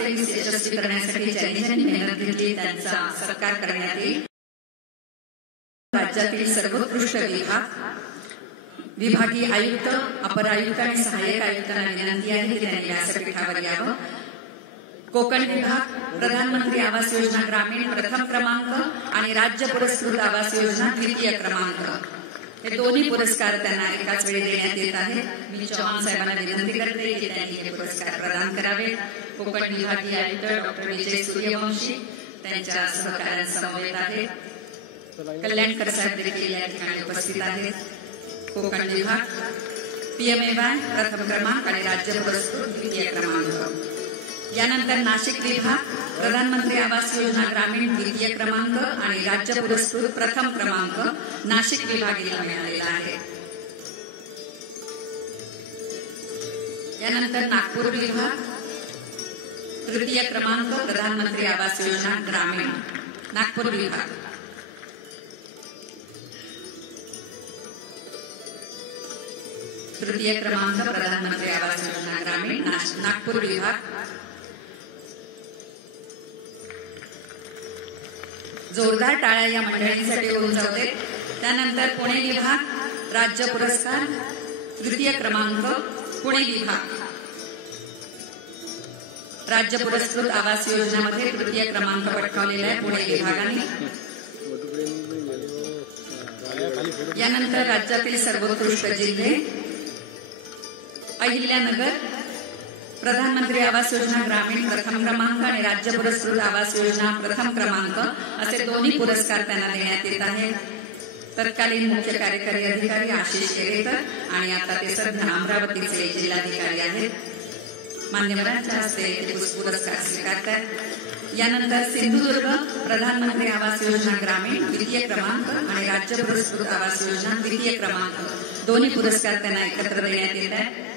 यशस्वी करण्यासाठी ज्यांनी मेहनत घेतली त्यांचा सत्कार करण्यात येईल। राज्यातील सर्वोत्कृष्ट विभागीय आयुक्त, अपर आयुक्त आणि सहाय्यक आयुक्तांना विनंती आहे की त्यांनी व्यासपीठावर यावं। कोकण विभाग प्रधानमंत्री आवास योजना ग्रामीण प्रथम क्रमांक आणि राज्य पुरस्कृत आवास योजना द्वितीय क्रमांक हे दोन्ही पुरस्कार त्यांना एकाच वेळी देण्यात येत आहेत। मी चव्हाण साहेबांना विनंती करते की त्यांनी हे पुरस्कार प्रदान करावे। कोकण विभागीय आयुक्त डॉक्टर विजय सूर्यवंशी त्यांच्या सहकार्यांसमवेत आहेत। कल्याणकर साहेब देखील या ठिकाणी उपस्थित आहेत। कोकण विभाग PMAY प्रथम क्रमांक आणि राज्य पुरस्कृत द्वितीय क्रमांक। यानंतर नाशिक विभाग प्रधानमंत्री आवास योजना ग्रामीण द्वितीय क्रमांक आणि राज्य पुरस्कृत प्रथम क्रमांक नाशिक विभागाला मिळालेला आहे। यानंतर नागपूर विभाग तृतीय क्रमांक प्रधानमंत्री आवास योजना ग्रामीण नागपूर विभाग। तृतीय क्रमांक प्रधानमंत्री आवास योजना ग्रामीण नागपूर विभाग। जोरदार टाळ्या या मंडळींसाठी होऊन जाते। त्यानंतर पुणे विभाग राज्य पुरस्कार तृतीय क्रमांक पुणे विभाग। राज्य पुरस्कृत आवास योजनेमध्ये तृतीय क्रमांक पटकावलेला आहे पुणे विभागाने। यानंतर राज्यातील सर्वोत्कृष्ट जिल्हे अहिल्यानगर प्रधानमंत्री आवास योजना ग्रामीण प्रथम क्रमांक आणि राज्य पुरस्कृत आवास योजना प्रथम क्रमांक असे दोन्ही पुरस्कार त्यांना देण्यात येत आहेत। तत्कालीन मुख्य कार्यकारी अधिकारी आशिष केरेकर आणि आता ते सध्या अमरावतीचे जिल्हाधिकारी आहेत। मान्यवरांच्या हस्ते ते पुरस्कार स्वीकारतात। यानंतर सिंधुदुर्ग प्रधानमंत्री आवास योजना ग्रामीण द्वितीय क्रमांक आणि राज्य पुरस्कृत आवास योजना द्वितीय क्रमांक दोन्ही पुरस्कार त्यांना एकत्र देण्यात येत आहेत।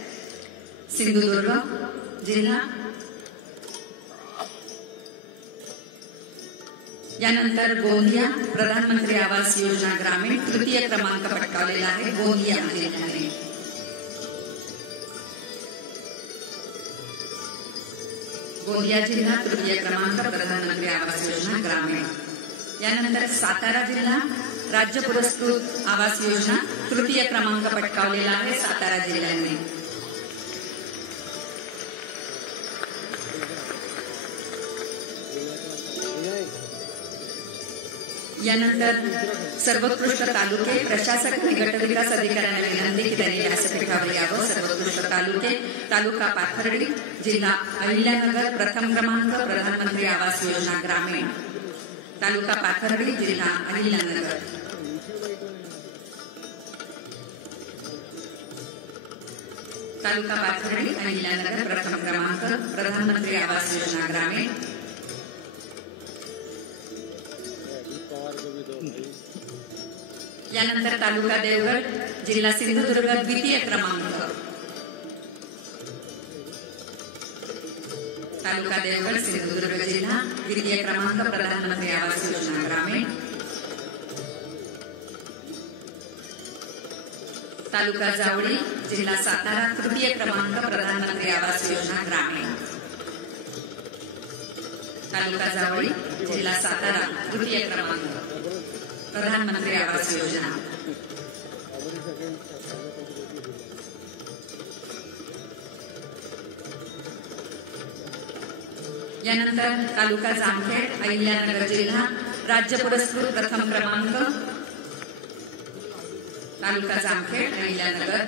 सिंधुदुर्ग जिल्हा। यानंतर गोंदिया प्रधानमंत्री आवास योजना ग्रामीण तृतीय क्रमांक पटकावलेला आहे गोंदिया जिल्ह्याने। गोंदिया जिल्हा तृतीय क्रमांक प्रधानमंत्री आवास योजना ग्रामीण। यानंतर सातारा जिल्हा राज्य पुरस्कृत आवास योजना तृतीय क्रमांक पटकावलेला आहे सातारा जिल्ह्याने। यानंतर सर्वोत्कृष्ट तालुके प्रशासक आणि गट विकास अधिकाऱ्यांना विनंती की त्यांनी व्यासपीठावर यावं। सर्वोत्कृष्ट तालुके तालुका पाथर्डी जिल्हा अहिल्यानगर प्रथम क्रमांक प्रधानमंत्री आवास योजना ग्रामीण तालुका पाथर्डी जिल्हा अहिल्यानगर। तालुका पाथर्डी अहिल्यानगर प्रथम क्रमांक प्रधानमंत्री आवास योजना ग्रामीण। यानंतर तालुका देवगड जिल्हा सिंधुदुर्ग द्वितीय क्रमांक। तालुका देवगड सिंधुदुर्ग जिल्हा द्वितीय क्रमांक प्रधानमंत्री आवास योजना ग्रामीण। तालुका जावळी जिल्हा सातारा तृतीय क्रमांक प्रधानमंत्री आवास योजना ग्रामीण। तालुका जावळी जिल्हा सातारा तृतीय क्रमांक प्रधानमंत्री आवास योजना। यानंतर तालुका जामखेड अहिल्यानगर जिल्हा राज्य पुरस्कृत प्रथम क्रमांक तालुका जामखेड अहिल्यानगर।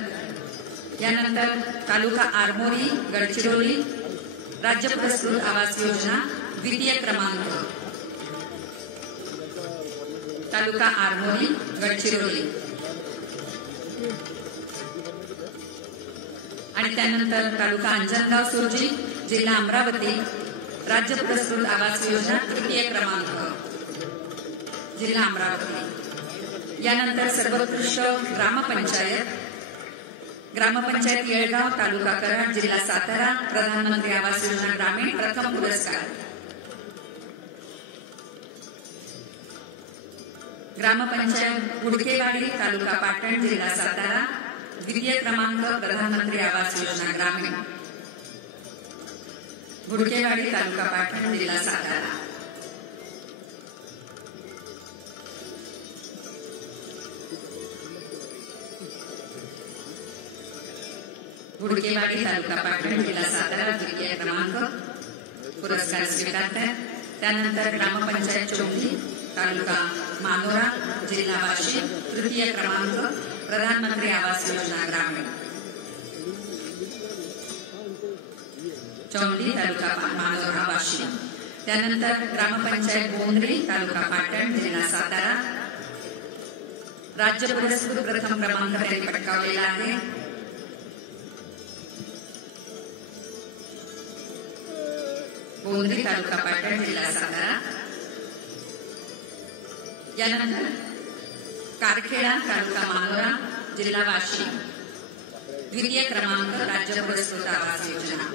यानंतर तालुका आरमोरी गडचिरोली राज्य पुरस्कृत आवास योजना द्वितीय क्रमांक तालुका आरमोरी गडचिरोली। आणि त्यानंतर तालुका अंजनगाव सुरजी जिल्हा अमरावती राज्य पुरस्कृत आवास योजना तृतीय क्रमांक जिल्हा अमरावती। यानंतर सर्वोत्कृष्ट ग्रामपंचायत येळगाव तालुका कराड जिल्हा सातारा प्रधानमंत्री आवास योजना ग्रामीण प्रथम पुरस्कार। ग्रामपंचायत गुडकेवाडी तालुका पाटण जिल्हा सातारा द्वितीय क्रमांक प्रधानमंत्री आवास योजना ग्रामीण। घुडकेवाडी तालुका पाटण जिल्हा सातारा. घुडकेवाडी तालुका पाटण जिल्हा सातारा द्वितीय क्रमांक पुरस्कार स्वीकारतात. त्यानंतर ग्रामपंचायत चोंडी तालुका मानोरा जिल्हा वाशिम तृतीय क्रमांक प्रधानमंत्री आवास योजना ग्रामीण. चौंडी तालुका मानोरा वाशिम. त्यानंतर ग्रामपंचायत बोंद्री तालुका पाटण जिल्हा सातारा राज्य पुरस्कृत प्रथम क्रमांक त्यांनी पटकावलेला आहे. बोंद्री तालुका पाटण जिल्हा सातारा. यानंतर कारखेडा तालुका मानोरा जिल्हा वाशिम द्वितीय क्रमांक राज्य पुरस्कृत आवास योजना.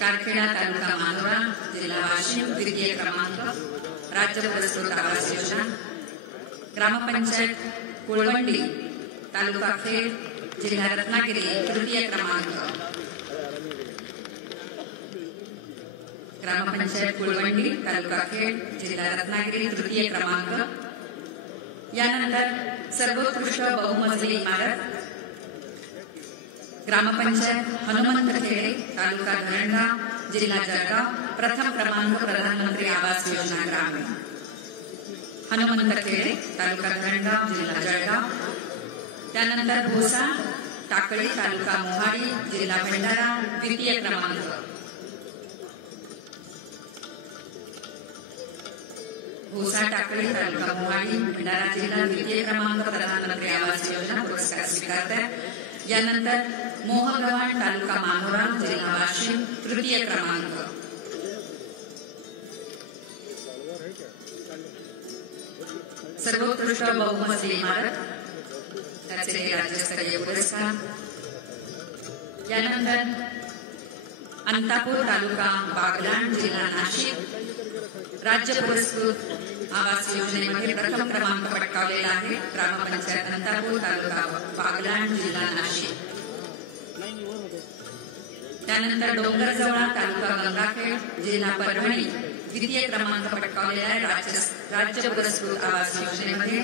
कारखेडा तालुका मानोरा जिल्हा वाशिम द्वितीय क्रमांक राज्य पुरस्कृत आवास योजना. ग्रामपंचायत कुळवंडी तालुका खेड जिल्हा रत्नागिरी तृतीय क्रमांक. ग्रामपंचायत कुळवंडी तालुका खेड जिल्हा रत्नागिरी तृतीय क्रमांक. यानंतर सर्वोत्कृष्ट बहुमजली इमारत ग्रामपंचायत हनुमंतखेडे तालुका धरणगाव जिल्हा जळगाव प्रथम क्रमांक प्रधानमंत्री आवास योजना ग्रामीण. हनुमंतखेडे तालुका धरणगाव जिल्हा जळगाव. त्यानंतर भोसा टाकळी तालुका मोहाडी जिल्हा भंडारा द्वितीय क्रमांक. भोसा टाकळी तालुका मोहाडी भंडारा जिल्हा द्वितीय क्रमांक प्रधानमंत्री आवास योजना पुरस्कार स्वीकारतात. यानंतर मोहगव्हाण तालुका मानोरा जिल्हा वाशिम तृतीय क्रमांक. सर्वोत्कृष्ट बहुमजली इमारत त्याचे राज्यस्तरीय पुरस्कार. यानंतर अंतापूर तालुका बागलाण जिल्हा नाशिक राज्य पुरस्कृत आवास योजनेमध्ये प्रथम क्रमांक पटकावलेला आहे. ग्रामपंचायत अंतापूर तालुका बागलाण जिल्हा नाशिक. त्यानंतर डोंगरजवळा तालुका गंगाखेड जिल्हा परभणी द्वितीय क्रमांक पटकावलेला आहे राज्य पुरस्कृत आवास योजनेमध्ये.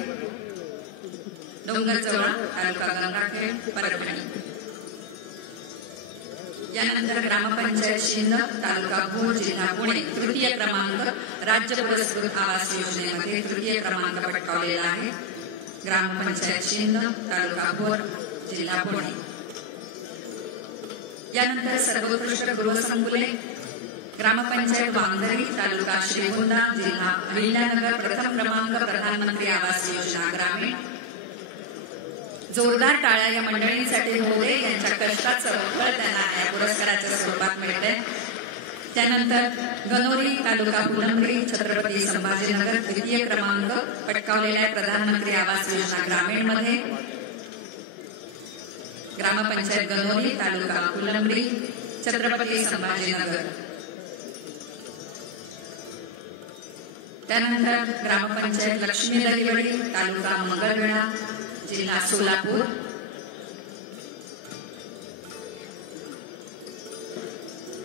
डोंगरजवळा तालुका गंगाखेड परभणी. यानंतर ग्रामपंचायत शिंद तालुका भोर जिल्हा पुणे तृतीय क्रमांक राज्य पुरस्कृत आवास योजनेमध्ये तृतीय क्रमांक पटकावलेला आहे. ग्रामपंचायत शिंद तालुका भोर जिल्हा पुणे. यानंतर सर्वोत्कृष्ट गृहसंकुले ग्रामपंचायत वांगरी तालुका श्रीगोंदा जिल्हा अहिल्यानगर प्रथम क्रमांक प्रधानमंत्री आवास योजना ग्रामीण. जोरदार टाळ्या या मंडळींसाठी होते. यांच्या कष्टाचं फळ त्यांना या पुरस्काराच्या स्वरूपात मिळते. त्यानंतर गणोरी तालुका फुलंब्री छत्रपती संभाजीनगर द्वितीय क्रमांक पटकावलेल्या प्रधानमंत्री आवास योजना ग्रामीण मध्ये. ग्रामपंचायत गणोरी तालुका फुलंब्री छत्रपती संभाजीनगर. त्यानंतर ग्रामपंचायत लक्ष्मी दहिवडी तालुका मंगळवेढा जिल्हा सोलापूर.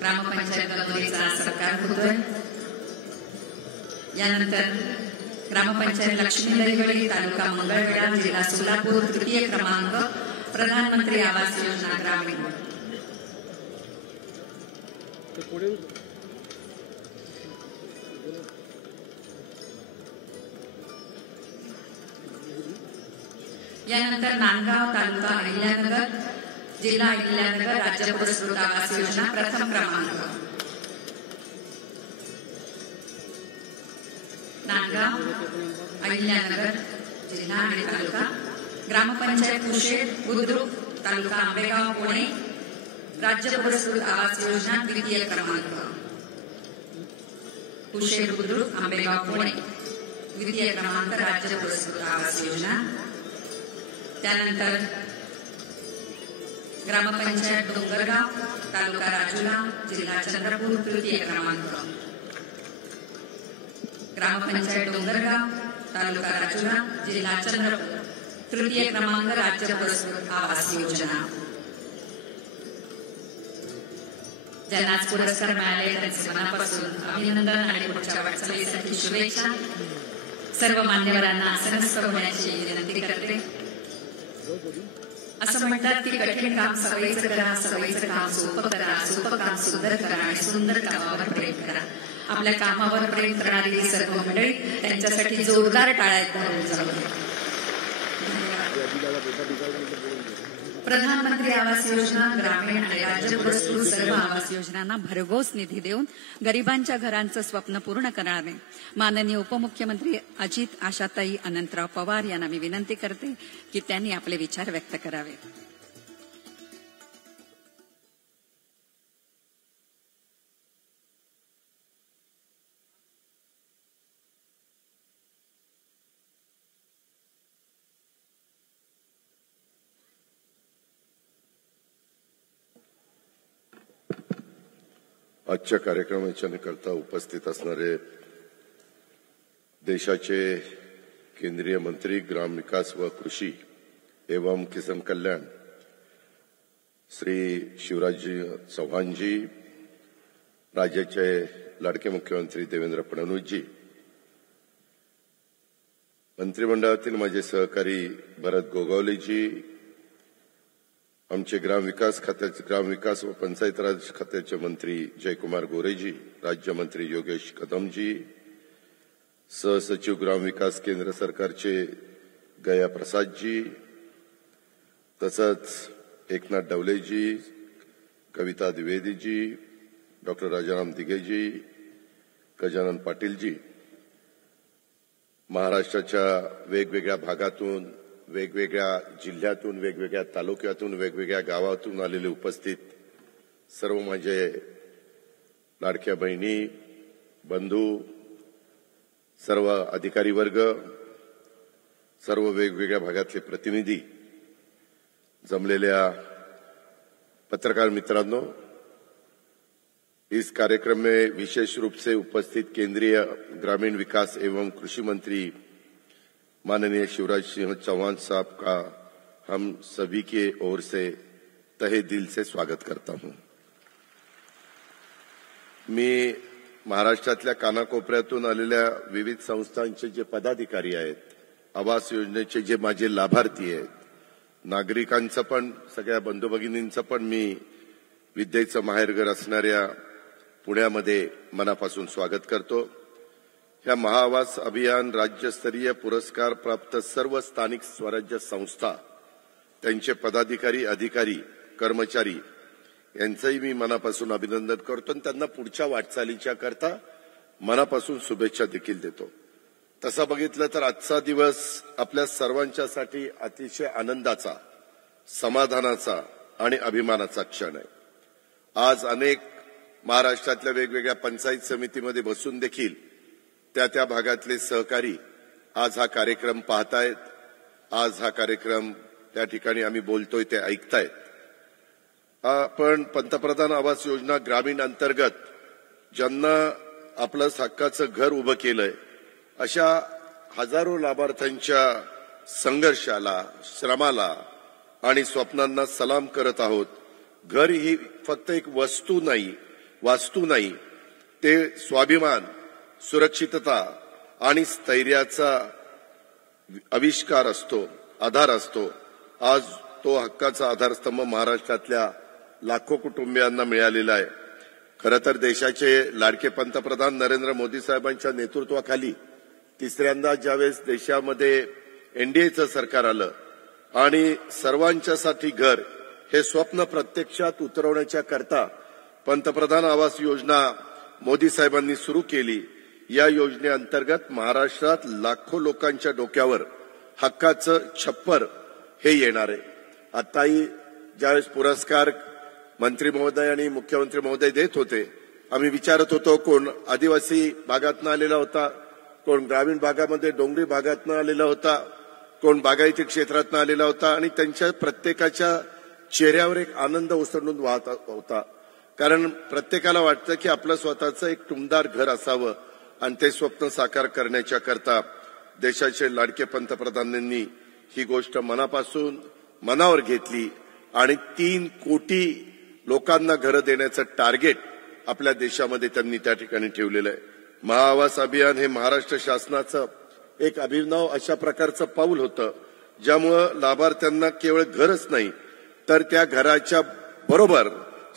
ग्रामपंचायत गणोरीचा सत्कार होतोय. यानंतर ग्रामपंचायत लक्ष्मी दहिवडी तालुका मंगळवेढा जिल्हा सोलापूर तृतीय क्रमांक प्रधानमंत्री आवास योजना ग्रामीण. यानंतर नांदगाव तालुका अहिल्यानगर जिल्हा अहिल्यानगर राज्य पुरस्कृत आवास योजना प्रथम क्रमांक. नांदगाव अहिल्यानगर जिल्हा आणि तालुका. ग्रामपंचायत कुशेड बुद्रुक तालुका आंबेगाव पुणे राज्य पुरस्कृत आवास योजना द्वितीय क्रमांक. कुशेड बुद्रुक आंबेगाव पुणे द्वितीय क्रमांक राज्य पुरस्कृत आवास योजना. त्यानंतर ग्रामपंचायत डोंगरगाव तालुका राजुला जिल्हा चंद्रपूर तृतीय क्रमांक. ग्रामपंचायत डोंगरगाव तालुका राजुला जिल्हा चंद्रपूर तृतीय क्रमांक राज्य पुरस्कृत आवास योजना. ज्यांना आज पुरस्कार मिळाले त्यांचे मनापासून अभिनंदन आणि पुढच्या वाटचालीसाठी शुभेच्छा. सर्व मान्यवरांना आसनस्थ होण्याची विनंती करते. असं म्हणतात की कठीण काम सवयीचं करा, सवयीचं काम सोपं करा, सोपं काम सुंदर करा आणि सुंदर कामावर प्रेम करा. आपल्या कामावर प्रेम करणारी सर्व मंडळी त्यांच्यासाठी जोरदार टाळ्या घालून जाऊ. प्रधानमंत्री आवास योजना, ग्रामीण आणि राज्य पुरस्कृत सर्व आवास योजनांना भरघोस निधी देऊन गरिबांच्या घरांचं स्वप्न पूर्ण करणारे माननीय उपमुख्यमंत्री अजित आशाताई अनंतराव पवार यांना मी विनंती करते की त्यांनी आपले विचार व्यक्त करावे. आजच्या कार्यक्रमाच्या करता उपस्थित असणारे देशाचे केंद्रीय मंत्री ग्राम विकास व कृषी एवं किसान कल्याण श्री शिवराजजी चौहानजी, राज्याचे लाडके मुख्यमंत्री देवेंद्र फडणवीसजी, मंत्रिमंडळातील माझे सहकारी भरत गोगावलेजी, आमचे ग्राम विकास व पंचायत राज खात्याचे मंत्री जयकुमार गोरेजी, राज्यमंत्री योगेश कदमजी, सहसचिव ग्राम विकास केंद्र सरकारचे गया प्रसादजी, तसंच एकनाथ डवलेजी, कविता द्विवेदीजी, डॉक्टर राजाराम दिघेजी, गजानन पाटीलजी, महाराष्ट्राच्या वेगवेगळ्या भागातून, वेगवेगळ्या जिल्ह्यातून, वेगवेगळ्या तालुक्यातून, वेगवेगळ्या गावातून आलेले उपस्थित सर्व माझे लाडक्या बहिणी, बंधू, सर्व अधिकारी वर्ग, सर्व वेगवेगळ्या भागातले प्रतिनिधी, जमलेल्या पत्रकार मित्रांनो, इस कार्यक्रम में विशेष रूप से उपस्थित केंद्रीय ग्रामीण विकास एवं कृषि मंत्री माननीय शिवराज सिंह चौहान साहब का हम सभी के ओर से तहे दिल से स्वागत करता हूं. मी महाराष्ट्रातल्या कानाकोपऱ्यातून आलेल्या विविध संस्थांचे जे पदाधिकारी आहेत, आवास योजनेचे जे माझे लाभार्थी आहेत, नागरिकांचं पण, सगळ्या बंधू भगिनींचं पण मी विद्येचं माहेरघर असणाऱ्या पुण्यामध्ये मनापासून स्वागत करतो. ह्या महाआवास अभियान राज्यस्तरीय पुरस्कार प्राप्त सर्व स्थानिक स्वराज्य संस्था, त्यांचे पदाधिकारी, अधिकारी, कर्मचारी यांचंही मी मनापासून अभिनंदन करतो आणि त्यांना पुढच्या वाटचालीच्या करता मनापासून शुभेच्छा देखील देतो. तसं बघितलं तर आजचा दिवस आपल्या सर्वांच्यासाठी अतिशय आनंदाचा, समाधानाचा आणि अभिमानाचा क्षण आहे. आज अनेक महाराष्ट्रातल्या वेगवेगळ्या पंचायत समितीमध्ये बसून देखील त्या भागातले सहकारी आज हा कार्यक्रम पाहतायत. आज हा कार्यक्रम त्या ठिकाणी आम्ही बोलतोय ते ऐकतायत. आपण पंतप्रधान आवास योजना ग्रामीण अंतर्गत ज्यांना आपलं हक्काचं घर उभं केलंय, अशा हजारो लाभार्थ्यांच्या संघर्षाला, श्रमाला आणि स्वप्नांना सलाम करत आहोत. घर ही फक्त एक वस्तू नाही, वास्तू नाही, ते स्वाभिमान, सुरक्षितता आणि स्थैर्याचा आविष्कार असतो, आधार असतो. आज तो हक्काचा आधारस्तंभ महाराष्ट्रातल्या लाखो कुटुंबियांना मिळालेला आहे. खरं तर देशाचे लाडके पंतप्रधान नरेंद्र मोदी साहेबांच्या नेतृत्वाखाली तिसऱ्यांदा ज्यावेळेस देशामध्ये एनडीएचं सरकार आलं आणि सर्वांच्यासाठी घर हे स्वप्न प्रत्यक्षात उतरवण्याच्या करता पंतप्रधान आवास योजना मोदी साहेबांनी सुरू केली. या योजनेअंतर्गत महाराष्ट्रात लाखो लोकांच्या डोक्यावर हक्काचं छप्पर हे येणार आहे. आताही ज्यावेळेस पुरस्कार मंत्री महोदय आणि मुख्यमंत्री महोदय देत होते, आम्ही विचारत होतो कोण आदिवासी भागातनं आलेला होता, कोण ग्रामीण भागामध्ये डोंगरी भागातनं आलेला होता, कोण बागायती क्षेत्रातनं आलेला होता, आणि त्यांच्या प्रत्येकाच्या चेहऱ्यावर एक आनंद ओसंडून वाहत होता. कारण प्रत्येकाला वाटतं की आपलं स्वतःचं एक टुमदार घर असावं आणि ते स्वप्न साकार करण्याच्या करता देशाचे लाडके पंतप्रधानांनी ही गोष्ट मनापासून मनावर घेतली आणि 3 कोटी लोकांना घरं देण्याचं टार्गेट आपल्या देशामध्ये त्यांनी त्या ठिकाणी ठेवलेलं आहे. महाआवास अभियान हे महाराष्ट्र शासनाचं एक अभिनव अशा प्रकारचं पाऊल होतं, ज्यामुळं लाभार्थ्यांना केवळ घरच नाही तर त्या घराच्या बरोबर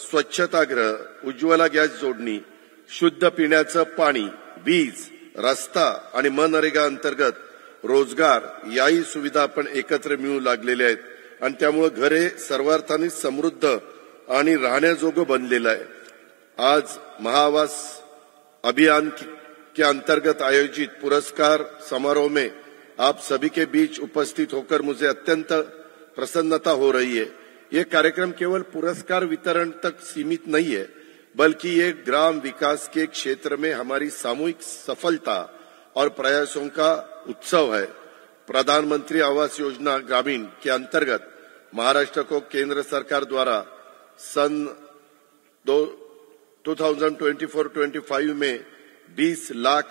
स्वच्छतागृह, उज्ज्वला गॅस जोडणी, शुद्ध पिण्याचं पाणी, वीज, रस्ता आणि मनरेगा अंतर्गत रोजगार याही सुविधा आपण एकत्र मिळू लागलेल्या आहेत आणि त्यामुळे घर हे सर्वार्थाने समृद्ध आणि राहण्याजोगं बनलेलं आहे. आज महाआवास अभियान के अंतर्गत आयोजित पुरस्कार समारोह में आप सभी के बीच उपस्थित होकर मुझे अत्यंत प्रसन्नता हो रही है. ये कार्यक्रम केवल पुरस्कार वितरण तक सीमित नहीं है, बल्कि ये ग्राम विकास के क्षेत्र में हमारी सामूहिक सफलता और प्रयासों का उत्सव है. प्रधानमंत्री आवास योजना ग्रामीण के अंतर्गत महाराष्ट्र को केंद्र सरकार द्वारा सन 2024-25 में 20 लाख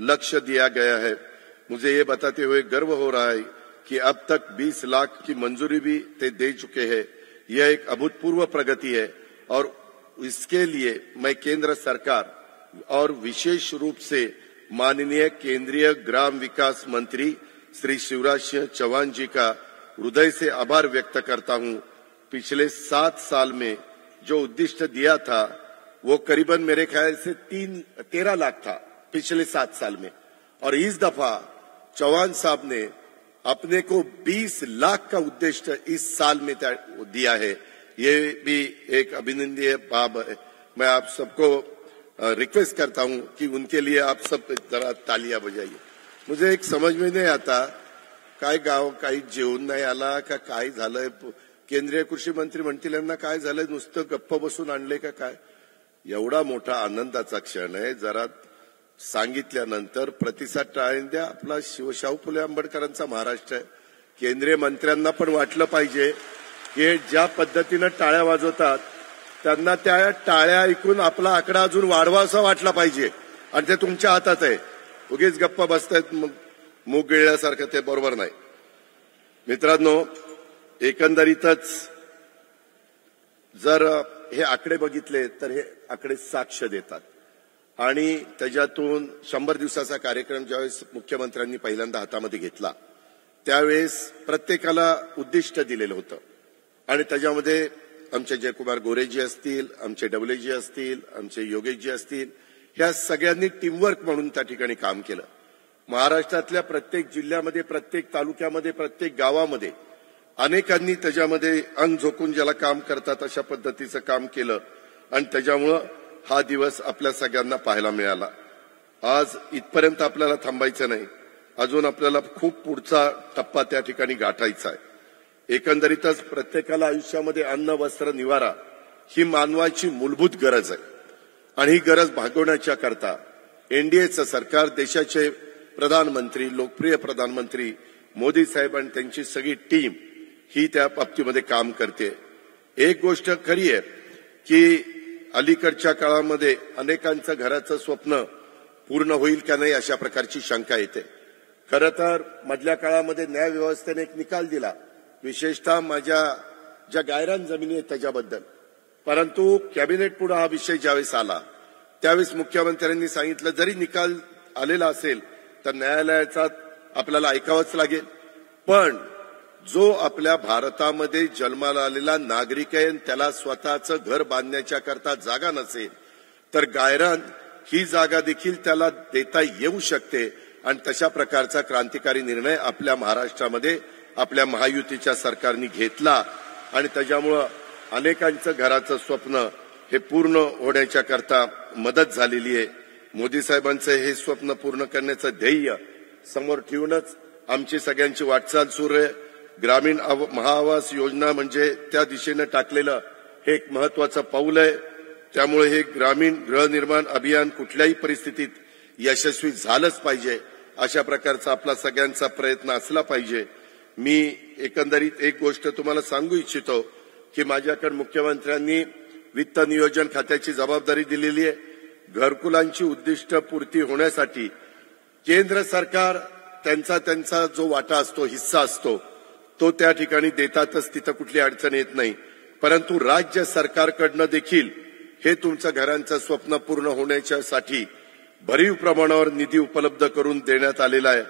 लक्ष्य दिया गया है. मुझे ये बताते हुए गर्व हो रहा है कि अब तक 20 लाख की मंजूरी भी दे चुके हैं. यह एक अभूतपूर्व प्रगति है और इसके लिए मैं केंद्र सरकार और विशेष रूप से माननीय केंद्रीय ग्राम विकास मंत्री श्री शिवराज सिंह चौहान जी का हृदय से आभार व्यक्त करता हूं. पिछले 7 साल में जो उद्दिष्ट दिया था वो करीबन मेरे ख्याल से 13 लाख था पिछले 7 साल में, और इस दफा चौहान साहब ने अपने को 20 लाख का उद्देश्य इस साल में दिया है. ये भी एक अभिनंदनीय बात है. मैं आप सबको रिक्वेस्ट करता हूं कि उनके लिए आप सब जरा तालियां बजाइए. मुझे एक समझ में नहीं आता, काय गाव काही जेवण नाही आला का काय झालंय. केंद्रीय कृषी मंत्री म्हणतील यांना काय झालंय, नुसतं गप्प बसून आणले का काय. एवढा मोठा आनंदाचा क्षण आहे, जरा सांगितल्यानंतर प्रतिसाद टाळून द्या. आपला शाहू फुले आंबेडकरांचा महाराष्ट्र आहे. केंद्रीय मंत्र्यांना पण वाटलं पाहिजे की ज्या पद्धतीनं टाळ्या वाजवतात त्यांना त्या टाळ्या ऐकून आपला आकडा अजून वाढवासा वाटला पाहिजे, आणि ते तुमच्या हातात आहे. उगीच गप्पा बसतायत मूग गिळल्यासारखं, ते बरोबर नाही. मित्रांनो, एकंदरीतच जर हे आकडे बघितले तर हे आकडे साक्ष देतात, आणि त्याच्यातून 100 दिवसाचा कार्यक्रम ज्यावेळेस मुख्यमंत्र्यांनी पहिल्यांदा हातामध्ये घेतला त्यावेळेस प्रत्येकाला उद्दिष्ट दिलेलं होतं, आणि त्याच्यामध्ये आमचे जयकुमार गोरेजी असतील, आमचे डबलेजी असतील, आमचे योगेशजी असतील, ह्या सगळ्यांनी टीमवर्क म्हणून त्या ठिकाणी काम केलं. महाराष्ट्रातल्या प्रत्येक जिल्ह्यामध्ये, प्रत्येक तालुक्यामध्ये, प्रत्येक गावामध्ये अनेकांनी त्याच्यामध्ये अंग झोकून ज्याला काम करतात अशा पद्धतीचं काम केलं, आणि त्याच्यामुळं हा दिवस आपल्या सगळ्यांना पाहायला मिळाला. आज इथपर्यंत आपल्याला थांबायचं नाही, अजून आपल्याला खूप पुढचा टप्पा त्या ठिकाणी गाठायचा आहे. एकंदरीतच प्रत्येकाला आयुष्यामध्ये अन्न, वस्त्र, निवारा ही मानवाची मूलभूत गरज आहे, आणि ही गरज भागवण्याच्या करता एनडीएचं सरकार, देशाचे प्रधानमंत्री, लोकप्रिय प्रधानमंत्री मोदी साहेब आणि त्यांची सगळी टीम ही त्या बाबतीमध्ये काम करते. एक गोष्ट खरी आहे की अलीकडच्या काळामध्ये अनेकांचं घराचं स्वप्न पूर्ण होईल का नाही अशा प्रकारची शंका येते. खरं तर मधल्या काळामध्ये न्याय व्यवस्थेने एक निकाल दिला, विशेषतः माझ्या ज्या गायरान जमिनी आहेत त्याच्याबद्दल. परंतु कॅबिनेट पुढे हा विषय ज्यावेळेस आला त्यावेळेस मुख्यमंत्र्यांनी सांगितलं, जरी निकाल आलेला असेल तर न्यायालयाचा आपल्याला ऐकावंच लागेल, पण जो आपल्या भारतामध्ये जन्माला आलेला नागरिक आहे त्याला स्वतःचं घर बांधण्याच्या करता जागा नसेल तर गायरान ही जागा देखील त्याला देता येऊ शकते, आणि तशा प्रकारचा क्रांतिकारी निर्णय आपल्या महाराष्ट्रामध्ये आपल्या महायुतीच्या सरकारने घेतला, आणि त्याच्यामुळं अनेकांचं घराचं स्वप्न हे पूर्ण होण्याच्या करता मदत झालेली आहे. मोदी साहेबांचं हे स्वप्न पूर्ण करण्याचं ध्येय समोर ठेवूनच आमची सगळ्यांची वाटचाल सुरू आहे. ग्रामीण महाआवास योजना म्हणजे त्या दिशेने टाकलेलं हे एक महत्वाचं पाऊल आहे. त्यामुळे हे ग्रामीण गृहनिर्माण अभियान कुठल्याही परिस्थितीत यशस्वी झालंच पाहिजे, अशा प्रकारचा आपला सगळ्यांचा प्रयत्न असला पाहिजे. मी एकंदरीत एक गोष्ट तुम्हाला सांगू इच्छितो की माझ्याकडे मुख्यमंत्र्यांनी वित्त नियोजन खात्याची जबाबदारी दिलेली आहे. घरकुलांची उद्दिष्ट पूर्ती होण्यासाठी केंद्र सरकार त्यांचा जो वाटा असतो, हिस्सा असतो, तो त्या ठिकाणी देतातच, तिथं कुठली अडचण येत नाही. परंतु राज्य सरकारकडनं देखील हे तुमचं घरांचं स्वप्न पूर्ण होण्यासाठी भरीव प्रमाणावर निधी उपलब्ध करून देण्यात आलेला आहे.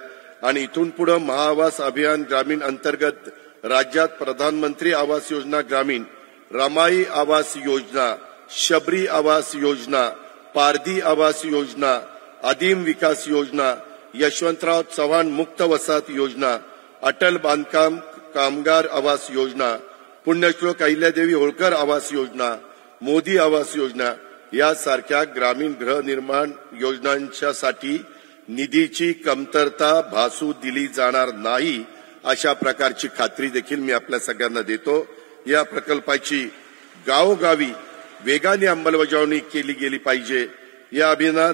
आणि इथून पुढे महाआवास अभियान ग्रामीण अंतर्गत राज्यात प्रधानमंत्री आवास योजना ग्रामीण, रमाई आवास योजना, शबरी आवास योजना, पारधी आवास योजना, आदिम विकास योजना, यशवंतराव चव्हाण मुक्त वसाहत योजना, अटल बांधकाम कामगार आवास योजना, पुण्यश्लोक अहिल्यादेवी होळकर आवास योजना, मोदी आवास योजना यासारख्या ग्रामीण गृहनिर्माण योजनांच्यासाठी निधीची कमतरता भासू दिली जाणार नाही, अशा प्रकारची खात्री देखील मी आपल्या सगळ्यांना देतो. या प्रकल्पाची गावोगावी वेगाने अंमलबजावणी केली गेली पाहिजे. या अभियानात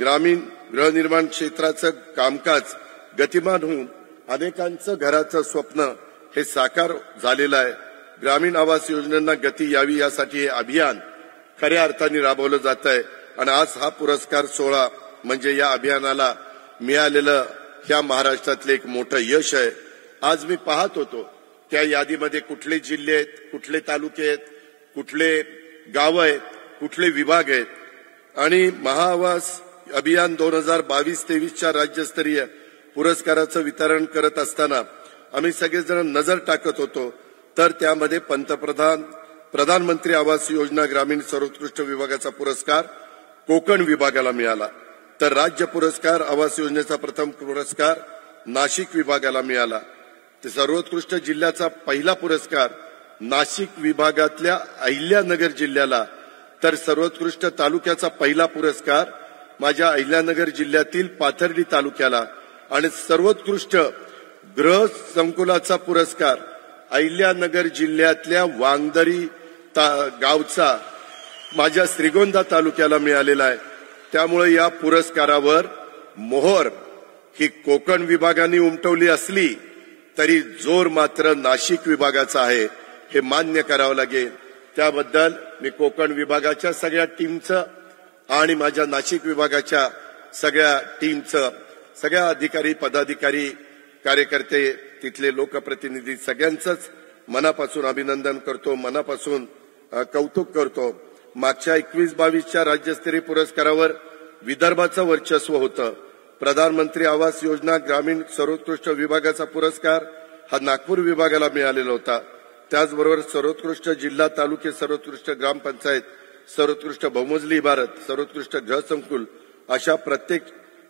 ग्रामीण गृहनिर्माण क्षेत्राचं कामकाज गतिमान होऊन अनेकांचं घराचं स्वप्न हे साकार झालेलं आहे. ग्रामीण आवास योजनांना गती यावी यासाठी हे अभियान खऱ्या अर्थाने राबवलं जात आहे. आणि आज हा पुरस्कार सोहळा म्हणजे या अभियानाला मिळालेलं ह्या महाराष्ट्रातले एक मोठं यश आहे. आज मी पाहत होतो त्या यादीमध्ये कुठले जिल्हे आहेत, कुठले तालुके आहेत, कुठले गाव आहेत, कुठले विभाग आहेत. आणि महाआवास अभियान 2022-23च्या राज्यस्तरीय पुरस्काराचं वितरण करत असताना आम्ही सगळेजण नजर टाकत होतो तर त्यामध्ये प्रधानमंत्री आवास योजना ग्रामीण सर्वोत्कृष्ट विभागाचा पुरस्कार कोकण विभागाला मिळाला. तर राज्य पुरस्कार आवास योजनेचा प्रथम पुरस्कार नाशिक विभागाला मिळाला. तर सर्वोत्कृष्ट जिल्ह्याचा पहिला पुरस्कार नाशिक विभागातल्या अहिल्यानगर जिल्ह्याला, तर सर्वोत्कृष्ट तालुक्याचा पहिला पुरस्कार माझ्या अहिल्यानगर जिल्ह्यातील पाथर्डी तालुक्याला आणि सर्वोत्कृष्ट गृह संकुलाचा पुरस्कार अहिल्यानगर जिल्ह्यातल्या वांगदरी गावचा माझ्या श्रीगोंदा तालुक्याला मिळालेला आहे. त्यामुळे या पुरस्कारावर मोहर ही कोकण विभागाने उमटवली असली तरी जोर मात्र नाशिक विभागाचा आहे, हे मान्य करावं लागेल. त्याबद्दल मी कोकण विभागाच्या सगळ्या टीमचं आणि माझ्या नाशिक विभागाच्या सगळ्या टीमचं, सगळ्या अधिकारी पदाधिकारी कार्यकर्ते तिथले लोकप्रतिनिधी सगळ्यांचंच मनापासून अभिनंदन करतो, मनापासून कौतुक करतो. मागच्या 21-22च्या राज्यस्तरीय पुरस्कारावर विदर्भाचं वर्चस्व होतं. प्रधानमंत्री आवास योजना ग्रामीण सर्वोत्कृष्ट विभागाचा पुरस्कार हा नागपूर विभागाला मिळालेला होता. त्याचबरोबर सर्वोत्कृष्ट जिल्हा तालुके, सर्वोत्कृष्ट ग्रामपंचायत, सर्वोत्कृष्ट बहुमजली इमारत, सर्वोत्कृष्ट गृहसंकुल अशा प्रत्येक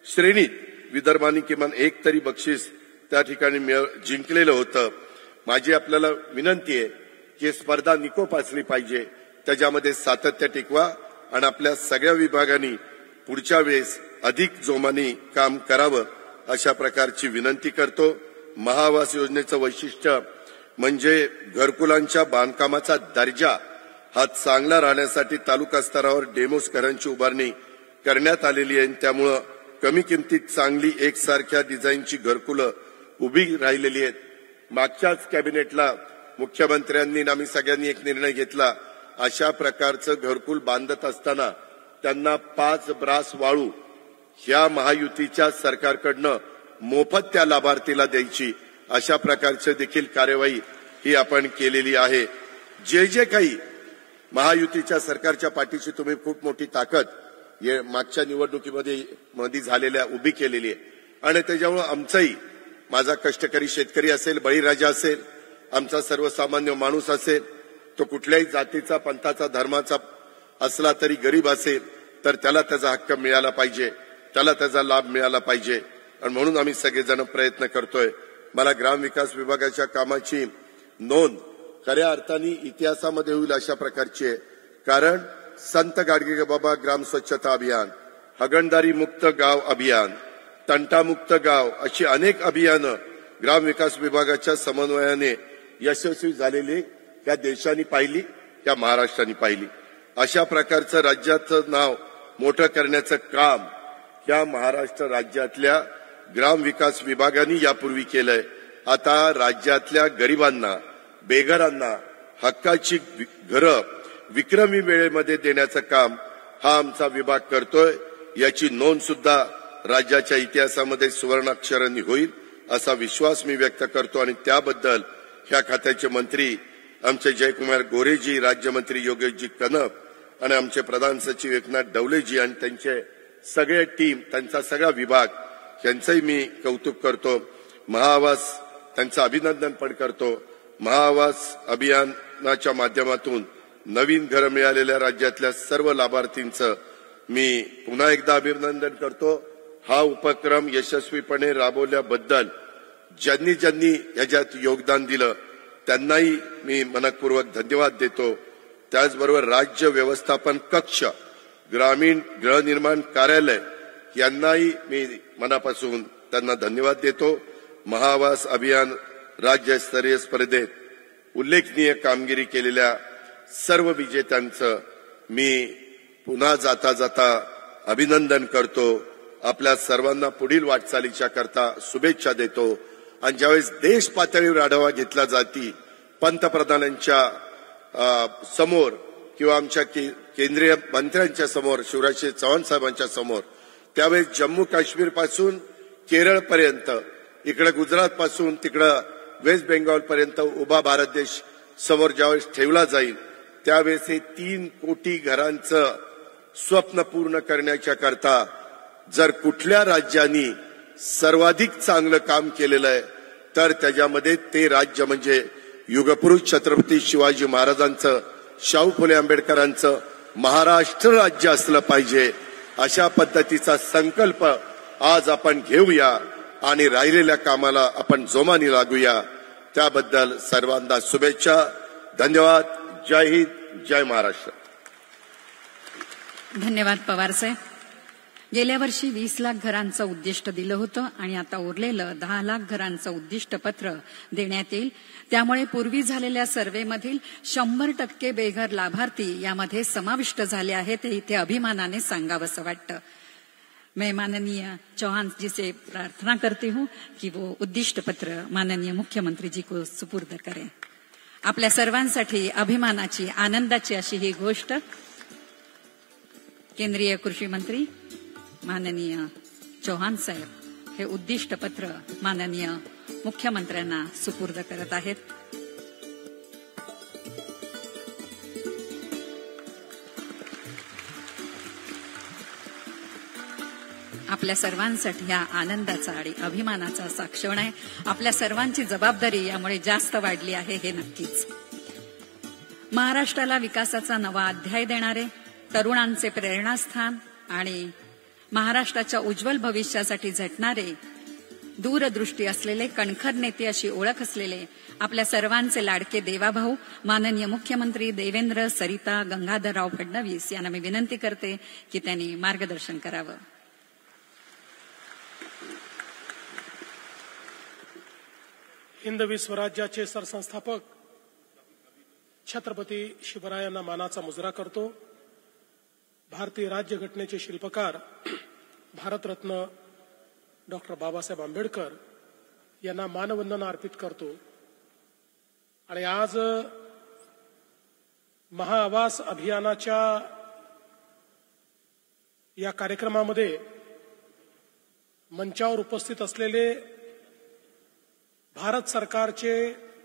श्रेणीत विदर्भाने किमान एक तरी बक्षीस त्या ठिकाणी जिंकलेलं होतं. माझी आपल्याला विनंती आहे की स्पर्धा निकोप असली पाहिजे, त्याच्यामध्ये सातत्य टिकवा आणि आपल्या सगळ्या विभागांनी पुढच्या वेळेस अधिक जोमाने काम करावं अशा प्रकारची विनंती करतो. महाआवास योजनेचं वैशिष्ट्य म्हणजे घरकुलांच्या बांधकामाचा दर्जा हा चांगला राहण्यासाठी तालुका स्तरावर डेमोस घरांची उभारणी करण्यात आलेली आहे. त्यामुळं कमी किमतीत चांगली एकसारख्या डिझाईनची घरकुलं उभी राहिलेली आहेत. मागच्याच कॅबिनेटला मुख्यमंत्र्यांनी आम्ही सगळ्यांनी एक निर्णय घेतला, अशा प्रकारचं घरकुल बांधत असताना त्यांना 5 ब्रास वाळू ह्या महायुतीच्या सरकारकडनं मोफत त्या लाभार्थीला द्यायची, अशा प्रकारचे देखील कार्यवाही ही आपण केलेली आहे. जे काही महायुतीच्या सरकारच्या पाठीशी तुम्ही खूप मोठी ताकद मागच्या निवडणुकीमध्ये झालेल्या उभी केलेली आहे. आणि त्याच्यामुळे आमचाही, माझा कष्टकरी शेतकरी असेल, बळीराजा असेल, आमचा सर्वसामान्य माणूस असेल, तो कुठल्याही जातीचा, पंथाचा, धर्माचा असला तरी गरीब असेल तर त्याला त्याचा हक्क मिळाला पाहिजे, त्याला त्याचा लाभ मिळाला पाहिजे. आणि म्हणून आम्ही सगळेजण प्रयत्न करतोय. मला ग्रामविकास विभागाच्या कामाची नोंद खऱ्या अर्थाने इतिहासामध्ये होईल अशा प्रकारची आहे. कारण संत गाडगेबाबा ग्राम स्वच्छता अभियान, हगणदारी मुक्त गाव अभियान, तंटामुक्त गाव अशी अनेक अभियानं ग्रामविकास विभागाच्या समन्वयाने यशस्वी झालेली या देशाने पाहिली, या महाराष्ट्राने पाहिली. अशा प्रकारचं राज्याचं नाव मोठं करण्याचं काम या महाराष्ट्र राज्यातल्या ग्रामविकास विभागाने यापूर्वी केलंय. आता राज्यातल्या गरिबांना, बेघरांना हक्काची घरं विक्रमी वेळेमध्ये देण्याचं काम हा आमचा विभाग करतोय. याची नोंद सुद्धा राज्याच्या इतिहासामध्ये सुवर्णाक्षरांनी होईल असा विश्वास मी व्यक्त करतो आणि त्याबद्दल ह्या खात्याचे मंत्री आमचे जयकुमार गोरेजी, राज्यमंत्री योगेशजी कनप आणि आमचे प्रधान सचिव एकनाथ डवलेजी आणि त्यांचे सगळे टीम, त्यांचा सगळा विभाग यांचंही मी कौतुक करतो. महाआवास त्यांचं अभिनंदन पण करतो. महाआवास अभियानाच्या माध्यमातून नवीन घरं मिळालेल्या राज्यातल्या सर्व लाभार्थींचं मी पुन्हा एकदा अभिनंदन करतो. हा उपक्रम यशस्वीपणे राबवल्याबद्दल ज्यांनी ज्यांनी याच्यात योगदान दिलं त्यांनाही मी मनपूर्वक धन्यवाद देतो. त्याचबरोबर राज्य व्यवस्थापन कक्ष, ग्रामीण गृहनिर्माण कार्यालय यांनाही मी मनापासून त्यांना धन्यवाद देतो. महाआवास अभियान राज्यस्तरीय स्पर्धेत उल्लेखनीय कामगिरी केलेल्या सर्व विजेत्यांचं मी पुन्हा जाता जाता अभिनंदन करतो. आपल्या सर्वांना पुढील वाटचालीच्या करता शुभेच्छा देतो. आणि ज्यावेळेस देश पातळीवर आढावा घेतला जाती पंतप्रधानांच्या समोर किंवा आमच्या केंद्रीय मंत्र्यांच्या समोर, शिवराजसिंह चौहान साहेबांच्या समोर, त्यावेळेस जम्मू काश्मीर पासून केरळ पर्यंत, इकडे गुजरात पासून तिकडे वेस्ट बेंगॉल पर्यंत उभा भारत देश समोर ज्यावेळेस ठेवला जाईल त्यावेळेस हे 3 कोटी घरांचं स्वप्न पूर्ण करण्याच्या करता जर कुठल्या राज्यांनी सर्वाधिक चांगलं काम केलेलं आहे तर त्याच्यामध्ये ते राज्य म्हणजे युगपुरुष छत्रपती शिवाजी महाराजांचं, शाहू फुले आंबेडकरांचं महाराष्ट्र राज्य असलं पाहिजे. अशा पद्धतीचा संकल्प आज आपण घेऊया आणि राहिलेल्या कामाला आपण जोमाने लागूया. त्याबद्दल सर्वांना शुभेच्छा. धन्यवाद. जय हिंद, जय महाराष्ट्र. धन्यवाद पवार साहेब. गेल्या वर्षी 20 लाख घरांचं उद्दिष्ट दिलं होतं आणि आता उरलेलं 10 लाख घरांचं उद्दिष्टपत्र देण्यात येईल. त्यामुळे पूर्वी झालेल्या सर्व्हेमधील 100% बेघर लाभार्थी यामध्ये समाविष्ट झाले आहेत. हे इथे अभिमानाने सांगावंसं वाटतं. मैं माननीय चौहान जी से प्रार्थना करती हूँ कि वो उद्दिष्ट पत्र माननीय मुख्यमंत्री जी को सुपूर्द करें. आपल्या सर्वांसाठी अभिमानाची, आनंदाची अशी ही गोष्ट केंद्रीय कृषी मंत्री माननीय चौहान साहेब हे उद्दिष्ट पत्र माननीय मुख्यमंत्र्यांना सुपूर्द करत आहेत. आपल्या सर्वांसाठी हा आनंदाचा आणि अभिमानाचा असा क्षण आहे. आपल्या सर्वांची जबाबदारी यामुळे जास्त वाढली आहे हे नक्कीच. महाराष्ट्राला विकासाचा नवा अध्याय देणारे, तरुणांचे प्रेरणास्थान आणि महाराष्ट्राच्या उज्ज्वल भविष्यासाठी झटणारे, दूरदृष्टी असलेले, कणखर नेते अशी ओळख असलेले आपल्या सर्वांचे लाडके देवाभाऊ माननीय मुख्यमंत्री देवेंद्र सरिता गंगाधरराव फडणवीस यांना मी विनंती करते की त्यांनी मार्गदर्शन करावं. हिंदवी स्वराज्याचे सरसंस्थापक छत्रपती शिवरायांना मानाचा मुजरा करतो. भारतीय राज्यघटनेचे शिल्पकार भारतरत्न डॉक्टर बाबासाहेब आंबेडकर यांना मानवंदना अर्पित करतो. आणि आज महाआवास अभियानाच्या या कार्यक्रमामध्ये मंचावर उपस्थित असलेले भारत सरकारचे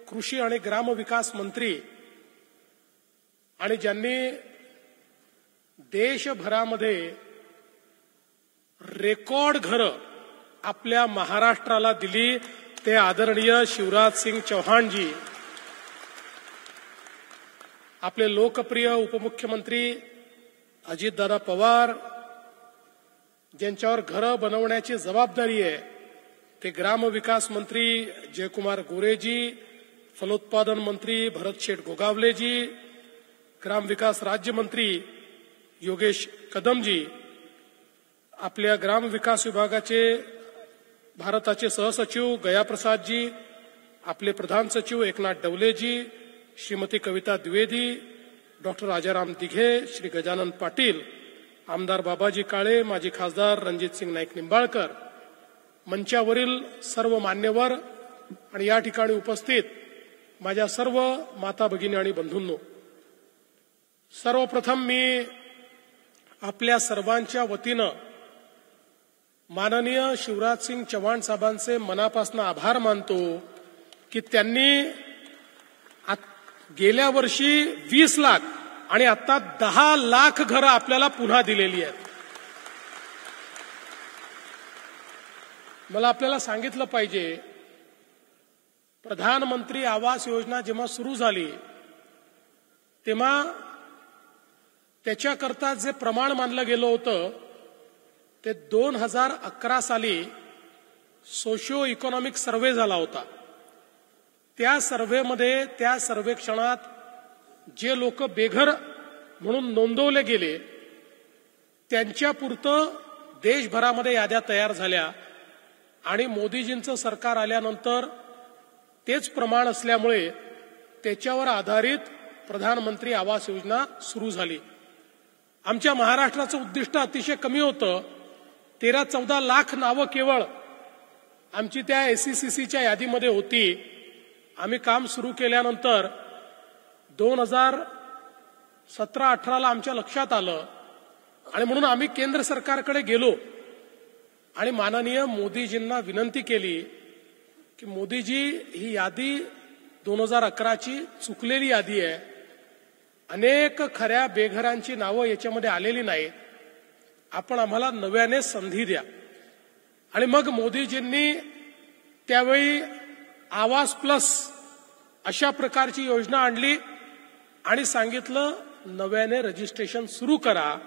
कृषी आणि ग्रामविकास मंत्री आणि ज्यांनी देशभरामध्ये रेकॉर्ड घरं आपल्या महाराष्ट्राला दिली ते आदरणीय शिवराजसिंग चौहानजी, आपले लोकप्रिय उपमुख्यमंत्री अजितदादा पवार, ज्यांच्यावर घरं बनवण्याची जबाबदारी आहे ते ग्रामविकास मंत्री जयकुमार गोरेजी, फलोत्पादन मंत्री भरतशेठ गोगावलेजी, ग्रामविकास राज्यमंत्री योगेश कदमजी, आपल्या ग्रामविकास विभागाचे भारताचे सहसचिव गयाप्रसादजी, आपले प्रधान सचिव एकनाथ डवलेजी, श्रीमती कविता द्विवेदी, डॉक्टर राजाराम दिघे, श्री गजानन पाटील, आमदार बाबाजी काळे, माजी खासदार रणजितसिंग नाईक निंबाळकर, मंचावरील सर्व मान्यवर आणि या ठिकाणी उपस्थित माझ्या सर्व माता भगिनी आणि बंधूंनो, सर्वप्रथम मी आपल्या सर्वांच्या वतीनं माननीय शिवराजसिंग चौहान साहेबांचे मनापासून आभार मानतो की त्यांनी गेल्या वर्षी 20 लाख आणि आता 10 लाख घरं आपल्याला पुन्हा दिलेली आहेत. मला आपल्याला सांगितलं पाहिजे, प्रधानमंत्री आवास योजना जेव्हा सुरू झाली तेव्हा त्याच्याकरता जे प्रमाण मानलं गेलं होतं ते 2011 साली सोशिओ इकॉनॉमिक सर्व्हे झाला होता. त्या सर्व्हेमध्ये, त्या सर्वेक्षणात जे लोक बेघर म्हणून नोंदवले गेले त्यांच्यापुरतं देशभरामध्ये याद्या तयार झाल्या आणि मोदीजींचं सरकार आल्यानंतर तेच प्रमाण असल्यामुळे त्याच्यावर आधारित प्रधानमंत्री आवास योजना सुरू झाली. आमच्या महाराष्ट्राचं उद्दिष्ट अतिशय कमी होतं. 13-14 लाख नावं केवळ आमची त्या SECCच्या यादीमध्ये होती. आम्ही काम सुरू केल्यानंतर 2017-18ला आमच्या लक्षात आलं आणि म्हणून आम्ही केंद्र सरकारकडे गेलो आणि माननीय मोदीजींना विनंती केली की मोदीजी, ही यादी 2011ची चुकलेली यादी आहे. अनेक खऱ्या बेघरांची नावं याच्यामध्ये आलेली नाहीत. आपण आम्हाला नव्याने संधी द्या. आणि मग मोदीजींनी त्यावेळी आवास प्लस अशा प्रकारची योजना आणली आणि सांगितलं नव्याने रजिस्ट्रेशन सुरू करा.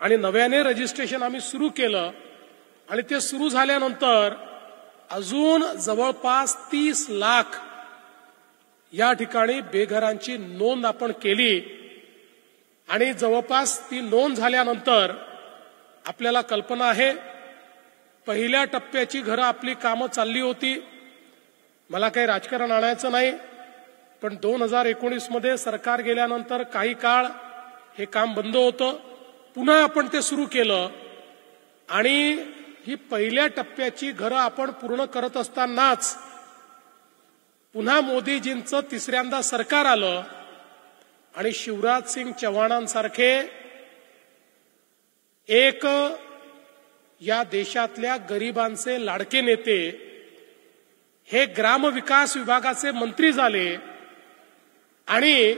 आणि नव्याने रजिस्ट्रेशन आम्ही सुरू केलं आणि ते सुरू झाल्यानंतर अजून जवळपास 30 लाख या ठिकाणी बेघरांची नोंद आपण केली. आणि जवळपास ती नोंद झाल्यानंतर आपल्याला कल्पना आहे, पहिल्या टप्प्याची घरं आपली कामं चालली होती. मला काही राजकारण आणायचं नाही, पण 2019 मध्ये सरकार गेल्यानंतर काही काळ हे काम बंद होतं. पुन्हा आपण ते सुरू केलं आणि ही पहिल्या टप्प्याची घरं आपण पूर्ण करत असतानाच पुन्हा मोदीजींचं तिसऱ्यांदा सरकार आलं आणि शिवराज सिंग चौहानांसारखे एक या देशातल्या गरिबांचे लाडके नेते हे ग्रामविकास विभागाचे मंत्री झाले. आणि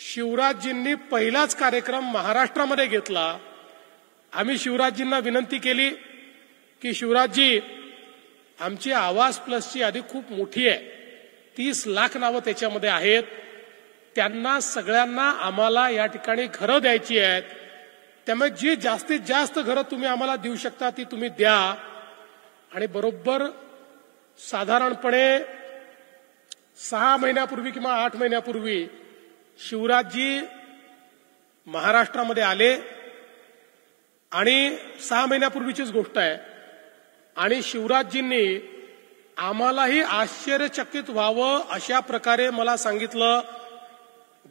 शिवराजजींनी पहिलाच कार्यक्रम महाराष्ट्रामध्ये घेतला. आम्ही शिवराजजींना विनंती केली की शिवराजजी, आमची आवास प्लसची यादी खूप मोठी आहे, 30 लाख नावं त्याच्यामध्ये आहेत. त्यांना सगळ्यांना आम्हाला या ठिकाणी घरं द्यायची आहेत. त्यामुळे जी जास्तीत जास्त घरं तुम्ही आम्हाला देऊ शकता ती तुम्ही द्या. आणि बरोबर साधारणपणे 6 महिन्यापूर्वी किंवा 8 महिन्यापूर्वी शिवराजजी महाराष्ट्रामध्ये आले आणि 6 महिन्यापूर्वीचीच गोष्ट आहे. आणि शिवराजजींनी आम्हालाही आश्चर्यचकित व्हावं अशा प्रकारे मला सांगितलं,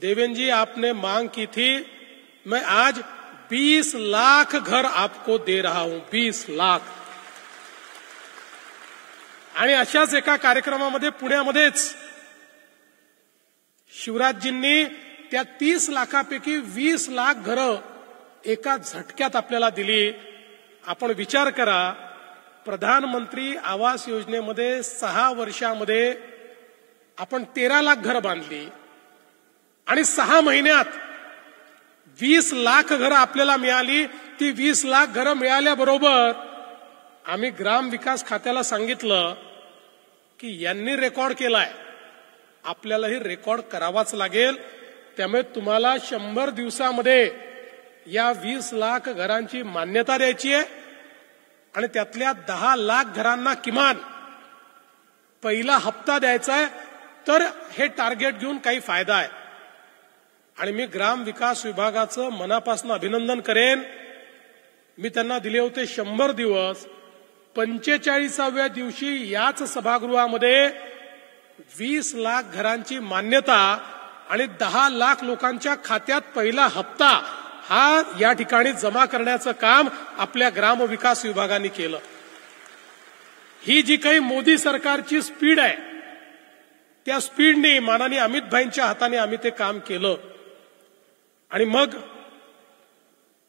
देवेंद्र जी, आपने मांग की थी, मैं आज 20 लाख घर आपको दे रहा हूं. 20 लाख. आणि अशाच एका कार्यक्रमामध्ये पुण्यामध्येच शिवराजजींनी त्या 30 लाखापैकी 20 लाख घरं एका झटक्यात आपल्याला दिली. आपण विचार करा, प्रधानमंत्री आवास योजनेमध्ये 6 वर्षामध्ये आपण 13 लाख घरं बांधली आणि 6 महिन्यात 20 लाख घरं आपल्याला मिळाली. ती 20 लाख घरं मिळाल्याबरोबर आम्ही ग्राम विकास खात्याला सांगितलं की यांनी रेकॉर्ड केलाय, आपल्यालाही रेकॉर्ड करावाच लागेल. त्यामुळे तुम्हाला 100 दिवसामध्ये या 20 लाख घरांची मान्यता द्यायची आहे आणि त्यातल्या 10 लाख घरांना किमान पहिला हप्ता द्यायचा आहे. तर हे टार्गेट घेऊन काही फायदा आहे. आणि मी ग्राम विकास विभागाचं मनापासून अभिनंदन करेन. मी त्यांना दिले होते 100 दिवस. 45व्या दिवशी याच सभागृहामध्ये 20 लाख घरांची मान्यता आणि 10 लाख लोकांच्या खात्यात पहिला हप्ता हा या ठिकाणी जमा करण्याचं काम आपल्या ग्राम विकास विभागाने केलं. ही जी काही मोदी सरकारची स्पीड आहे त्या स्पीडने माननीय अमित भाईंच्या हाताने आम्ही ते काम केलं. आणि मग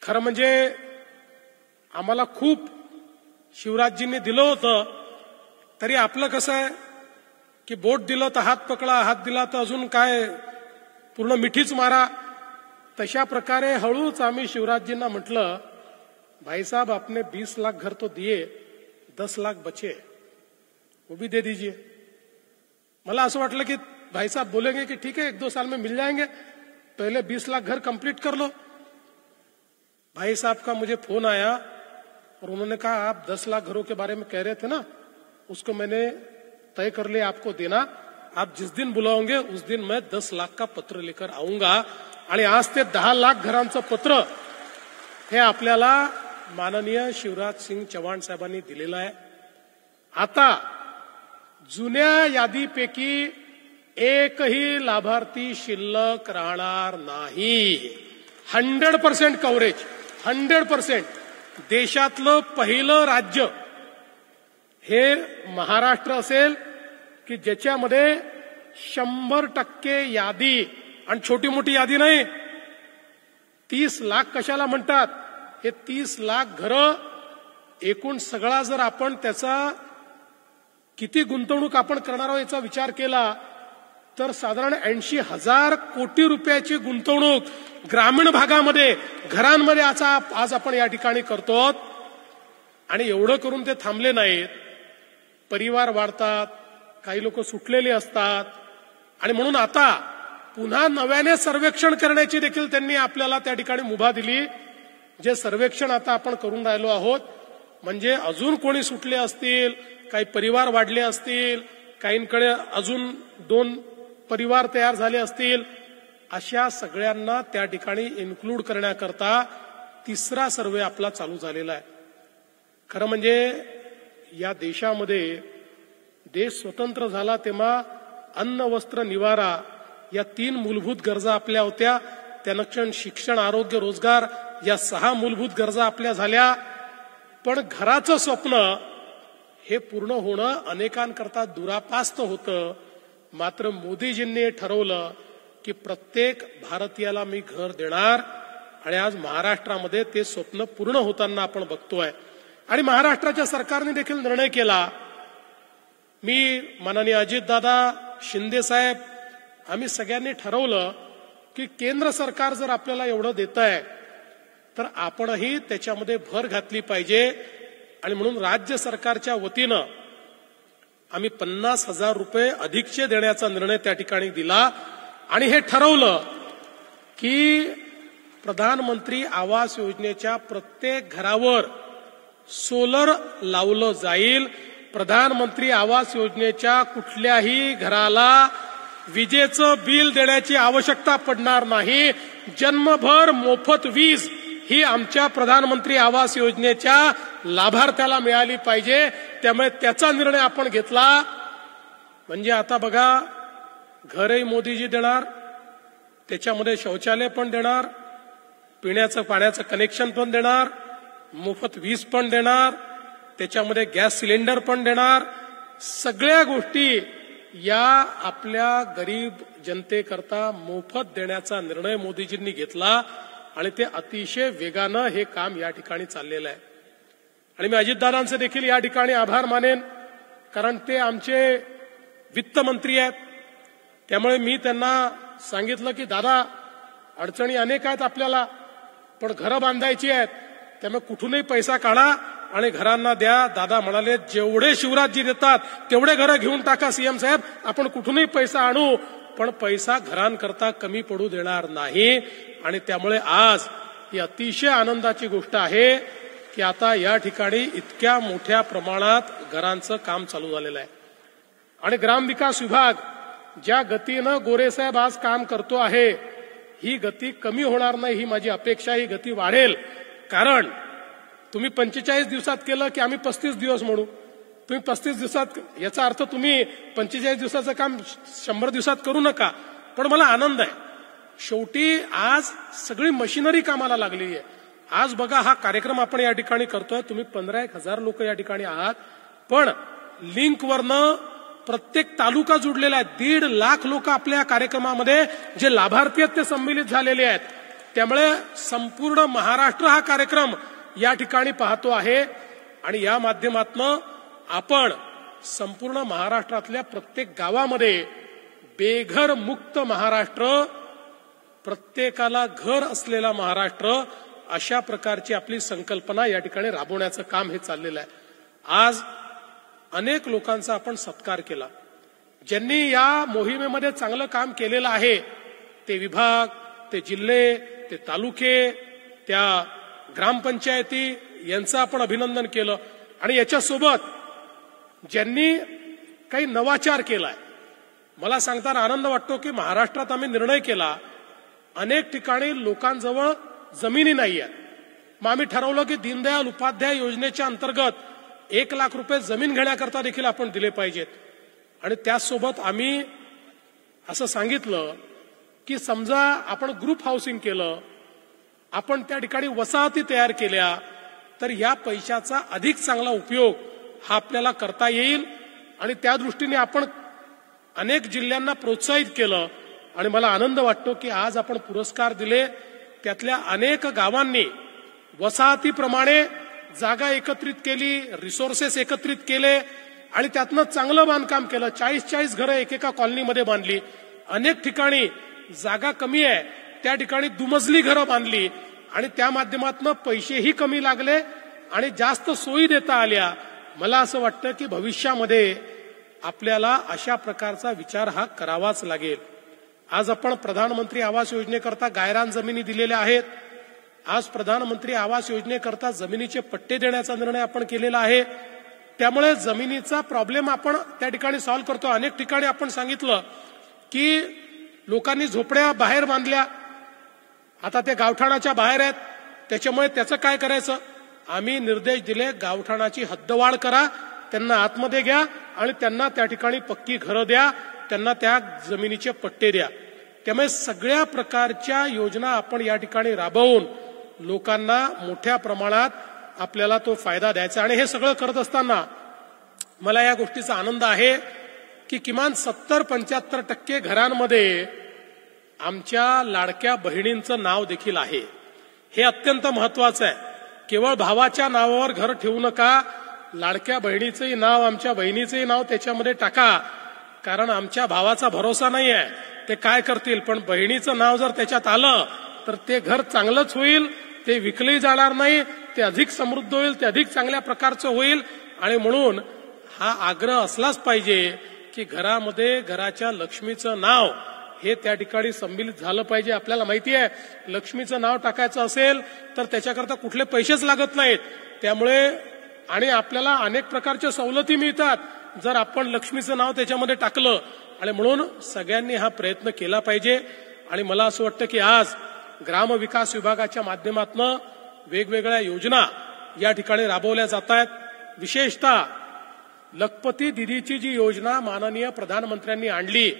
खरं म्हणजे आम्हाला खूप शिवराजजींनी दिलं होतं. तरी आपलं कसं आहे, की बोट दिलं तर हात पकडा, हात दिला तर अजून काय पूर्ण मिठीच मारा. तशा प्रकारे हळूच आम्ही शिवराजजींना म्हटलं, भाई साहब आपने 20 लाख घर तो दिए, 10 लाख बचे, वो भी दे दीजिए. मला असं वाटलं की भाई साहब बोलेंगे कि ठीक है 1-2 साल में मिल जाएंगे, पहले 20 लाख घर कंप्लीट कर लो. भाई साहब का मुझे फोन आया और उन्होंने कहा आप 10 लाख घरों के बारे में कह रहे थे ना, उसको मैंने तय कर लिया आपको देना. आप जिस दिन बुलाओगे उस दिन मैं 10 लाख का पत्र लेकर आऊंगा. आणि आज ते 10 लाख घरांचं पत्र हे आपल्याला माननीय शिवराज सिंग चौहान साहेबांनी दिलेलं आहे. आता जुन्या यादीपैकी एकही लाभार्थी शिल्लक राहणार नाही. 100% कव्हरेज, 100%. देशातलं पहिलं राज्य हे महाराष्ट्र असेल की ज्याच्यामध्ये 100% यादी, आणि छोटी मोठी यादी नाही. 30 लाख कशाला म्हणतात, हे 30 लाख घरं एकूण सगळा जर आपण त्याचा किती गुंतवणूक आपण करणार आहोत याचा विचार केला तर साधारण 80,000 कोटी रुपयाची गुंतवणूक ग्रामीण भागामध्ये घरांमध्ये आज आपण या ठिकाणी करतो. आणि एवढं करून ते थांबले नाहीत. परिवार वाढतात, काही लोक सुटलेले असतात, आणि म्हणून आता पुन्हा नव्याने सर्वेक्षण करण्याची देखील त्यांनी आपल्याला त्या ठिकाणी मुभा दिली. जे सर्वेक्षण आता आपण करून राहिलो आहोत, म्हणजे अजून कोणी सुटले असतील, काही परिवार वाढले असतील, काहींकडे अजून 2 परिवार तयार झाले असतील, अशा सगळ्यांना त्या ठिकाणी इन्क्लूड करण्याकरता 3रा सर्वे आपला चालू झालेला आहे. खरं म्हणजे या देशामध्ये देश स्वतंत्र झाला तेव्हा अन्न, वस्त्र, निवारा या 3 मूलभूत गरजा आपल्या होत्या. त्यानंतर शिक्षण, आरोग्य, रोजगार या 6 मूलभूत गरजा आपल्या झाल्या. पण घराचं स्वप्न हे पूर्ण होणं अनेकांकरता दुरापास्त होतं. मात्र मोदीजींनी ठरवलं की प्रत्येक भारतीयाला मी घर देणार, आणि आज महाराष्ट्रामध्ये ते स्वप्न पूर्ण होताना आपण बघतोय. आणि महाराष्ट्राच्या सरकारने देखील निर्णय केला. मी, माननीय अजितदादा, शिंदे साहेब, आम्ही सगळ्यांनी ठरवलं की केंद्र सरकार जर आपल्याला एवढं देत आहे तर आपणही त्याच्यामध्ये भर घातली पाहिजे. आणि म्हणून राज्य सरकारच्या वतीनं आम्ही 50,000 रुपये अधिकचे देण्याचा निर्णय त्या ठिकाणी दिला. आणि हे ठरवलं की प्रधानमंत्री आवास योजनेच्या प्रत्येक घरावर सोलर लावलं जाईल. प्रधानमंत्री आवास योजनेच्या कुठल्याही घराला विजेचं बिल देण्याची आवश्यकता पडणार नाही. जन्मभर मोफत वीज ही आमच्या प्रधानमंत्री आवास योजनेच्या लाभार्थ्याला मिळाली पाहिजे. त्यामुळे त्याचा निर्णय आपण घेतला. म्हणजे आता बघा, घरही मोदीजी देणार, त्याच्यामध्ये शौचालय पण देणार, पिण्याचं पाण्याचं कनेक्शन पण देणार, मोफत वीज पण देणार, त्याच्यामध्ये गॅस सिलेंडर पण देणार. सगळ्या गोष्टी या आपल्या गरीब जनतेकरता मोफत देण्याचा निर्णय मोदीजींनी घेतला. आणि ते अतिशय वेगानं हे काम या ठिकाणी चाललेलं आहे. आणि मी अजितदादांचे देखील या ठिकाणी आभार मानेन, कारण ते आमचे वित्तमंत्री आहेत. त्यामुळे मी त्यांना सांगितलं की दादा, अडचणी अनेक आहेत आपल्याला, पण घरं बांधायची आहेत, त्यामुळे कुठूनही पैसा काढा आणि घरांना द्या. दादा म्हणाले, जेवढे शिवराजजी देतात तेवढे घरं घेऊन टाका सीएम साहेब, आपण कुठूनही पैसा आणू, पण पैसा घरांकरता कमी पडू देणार नाही. आणि त्यामुळे आज ही अतिशय आनंदाची गोष्ट आहे की आता या ठिकाणी इतक्या मोठ्या प्रमाणात घरांचं काम चालू झालेलं आहे. आणि ग्रामविकास विभाग ज्या गतीनं गोरेसाहेब आज काम करतो आहे, ही गती कमी होणार नाही, ही माझी अपेक्षा. ही गती वाढेल. कारण तुम्ही 45 दिवसात केलं की आम्ही 35 दिवस म्हणू. तुम्ही 35 दिवसात, याचा अर्थ तुम्ही 45 दिवसाचं काम 100 दिवसात करू नका. पण मला आनंद आहे, शेवटी आज सगळी मशिनरी कामाला लागलेली आहे. आज बघा, हा कार्यक्रम आपण या ठिकाणी करतोय, तुम्ही 15,000 लोक या ठिकाणी आहात, पण लिंकवरनं प्रत्येक तालुका जुडलेला आहे. 1.5 लाख लोक आपल्या कार्यक्रमामध्ये जे लाभार्थी आहेत ते संमिलित झालेले आहेत. त्यामुळे संपूर्ण महाराष्ट्र हा कार्यक्रम या ठिकाणी पाहतो आहे. आणि या माध्यमातून आपण संपूर्ण महाराष्ट्रातल्या प्रत्येक गावामध्ये बेघर मुक्त महाराष्ट्र, प्रत्येकाला घर असलेला महाराष्ट्र, अशा प्रकारची आपली संकल्पना या ठिकाणी राबवण्याचं काम हे चाललेलं आहे. आज अनेक लोकांचा आपण सत्कार केला. ज्यांनी या मोहिमेमध्ये चांगलं काम केलेलं आहे, ते विभाग, ते जिल्हे, ते तालुके, त्या ग्रामपंचायती यांचं आपण अभिनंदन केलं. आणि याच्यासोबत ज्यांनी काही नवाचार केलाय, मला सांगताना आनंद वाटतो की महाराष्ट्रात आम्ही निर्णय केला, अनेक ठिकाणी लोकांजवळ जमिनी नाही आहेत. मग आम्ही ठरवलं की दीनदयाल उपाध्याय योजनेच्या अंतर्गत 1 लाख रुपये जमीन घेण्याकरता देखील आपण दिले पाहिजेत. आणि त्याचसोबत आम्ही असं सांगितलं की समजा आपण ग्रुप हाऊसिंग केलं, आपण त्या ठिकाणी वसाहती तयार केल्या, तर या पैशाचा अधिक चांगला उपयोग हा आपल्याला करता येईल. आणि त्या दृष्टीने आपण अनेक जिल्ह्यांना प्रोत्साहित केलं. आणि मला आनंद वाटतो की आज आपण पुरस्कार दिले, त्यातल्या अनेक गावांनी वसाहतीप्रमाणे जागा एकत्रित केली, रिसोर्सेस एकत्रित केले आणि त्यातनं चांगलं बांधकाम केलं. 40-40 घरं एकेका कॉलनीमध्ये बांधली. अनेक ठिकाणी जागा कमी आहे, त्या ठिकाणी दुमजली घरं बांधली आणि त्या माध्यमातून पैसेही कमी लागले आणि जास्त सोयी देता आल्या. मला असं वाटतं की भविष्यामध्ये आपल्याला अशा प्रकारचा विचार हा करावाच लागेल. आज आपण प्रधानमंत्री आवास योजनेकरता गायरान जमिनी दिलेल्या आहेत. आज प्रधानमंत्री आवास योजनेकरता जमिनीचे पट्टे देण्याचा निर्णय आपण केलेला आहे. त्यामुळे जमिनीचा प्रॉब्लेम आपण त्या ठिकाणी सॉल्व्ह करतो. अनेक ठिकाणी आपण सांगितलं की लोकांनी झोपड्या बाहेर बांधल्या, आता ते गावठाणाच्या बाहेर आहेत, त्याच्यामुळे त्याचं काय करायचं. आम्ही निर्देश दिले, गावठाणाची हद्दवाढ करा, त्यांना आतमध्ये घ्या आणि त्यांना त्या ठिकाणी पक्की घरं द्या, त्यांना त्या जमिनीचे पट्टे द्या. त्यामुळे सगळ्या प्रकारच्या योजना आपण या ठिकाणी राबवून लोकांना मोठ्या प्रमाणात आपल्याला तो फायदा द्यायचा. आणि हे सगळं करत असताना मला या गोष्टीचा आनंद आहे की किमान 70-75% घरांमध्ये आमच्या लाडक्या बहिणींचं नाव देखील आहे. हे अत्यंत महत्वाचं आहे. केवळ भावाच्या नावावर घर ठेवू नका, लाडक्या बहिणीचंही नाव, आमच्या बहिणीचंही नाव त्याच्यामध्ये टाका. कारण आमच्या भावाचा भरोसा नाही आहे, ते काय करतील. पण बहिणीचं नाव जर त्याच्यात आलं तर ते घर चांगलंच होईल, ते विकलंही जाणार नाही, ते अधिक समृद्ध होईल, ते अधिक चांगल्या प्रकारचं होईल. आणि म्हणून हा आग्रह असलाच पाहिजे की घरामध्ये घराच्या लक्ष्मीचं नाव हे त्या ठिकाणी संमिलित झालं पाहिजे. आपल्याला माहिती आहे, लक्ष्मीचं नाव टाकायचं असेल तर त्याच्याकरता कुठले पैसेच लागत नाहीत. त्यामुळे आणि आपल्याला अनेक प्रकारच्या सवलती मिळतात जर आपण लक्ष्मीचं नाव त्याच्यामध्ये टाकलं. आणि म्हणून सगळ्यांनी हा प्रयत्न केला पाहिजे. आणि मला असं वाटतं की आज ग्रामविकास विभागाच्या माध्यमातून वेगवेगळ्या योजना या ठिकाणी राबवल्या जात आहेत. विशेषतः लखपती दीदीची जी योजना माननीय प्रधानमंत्र्यांनी आणली,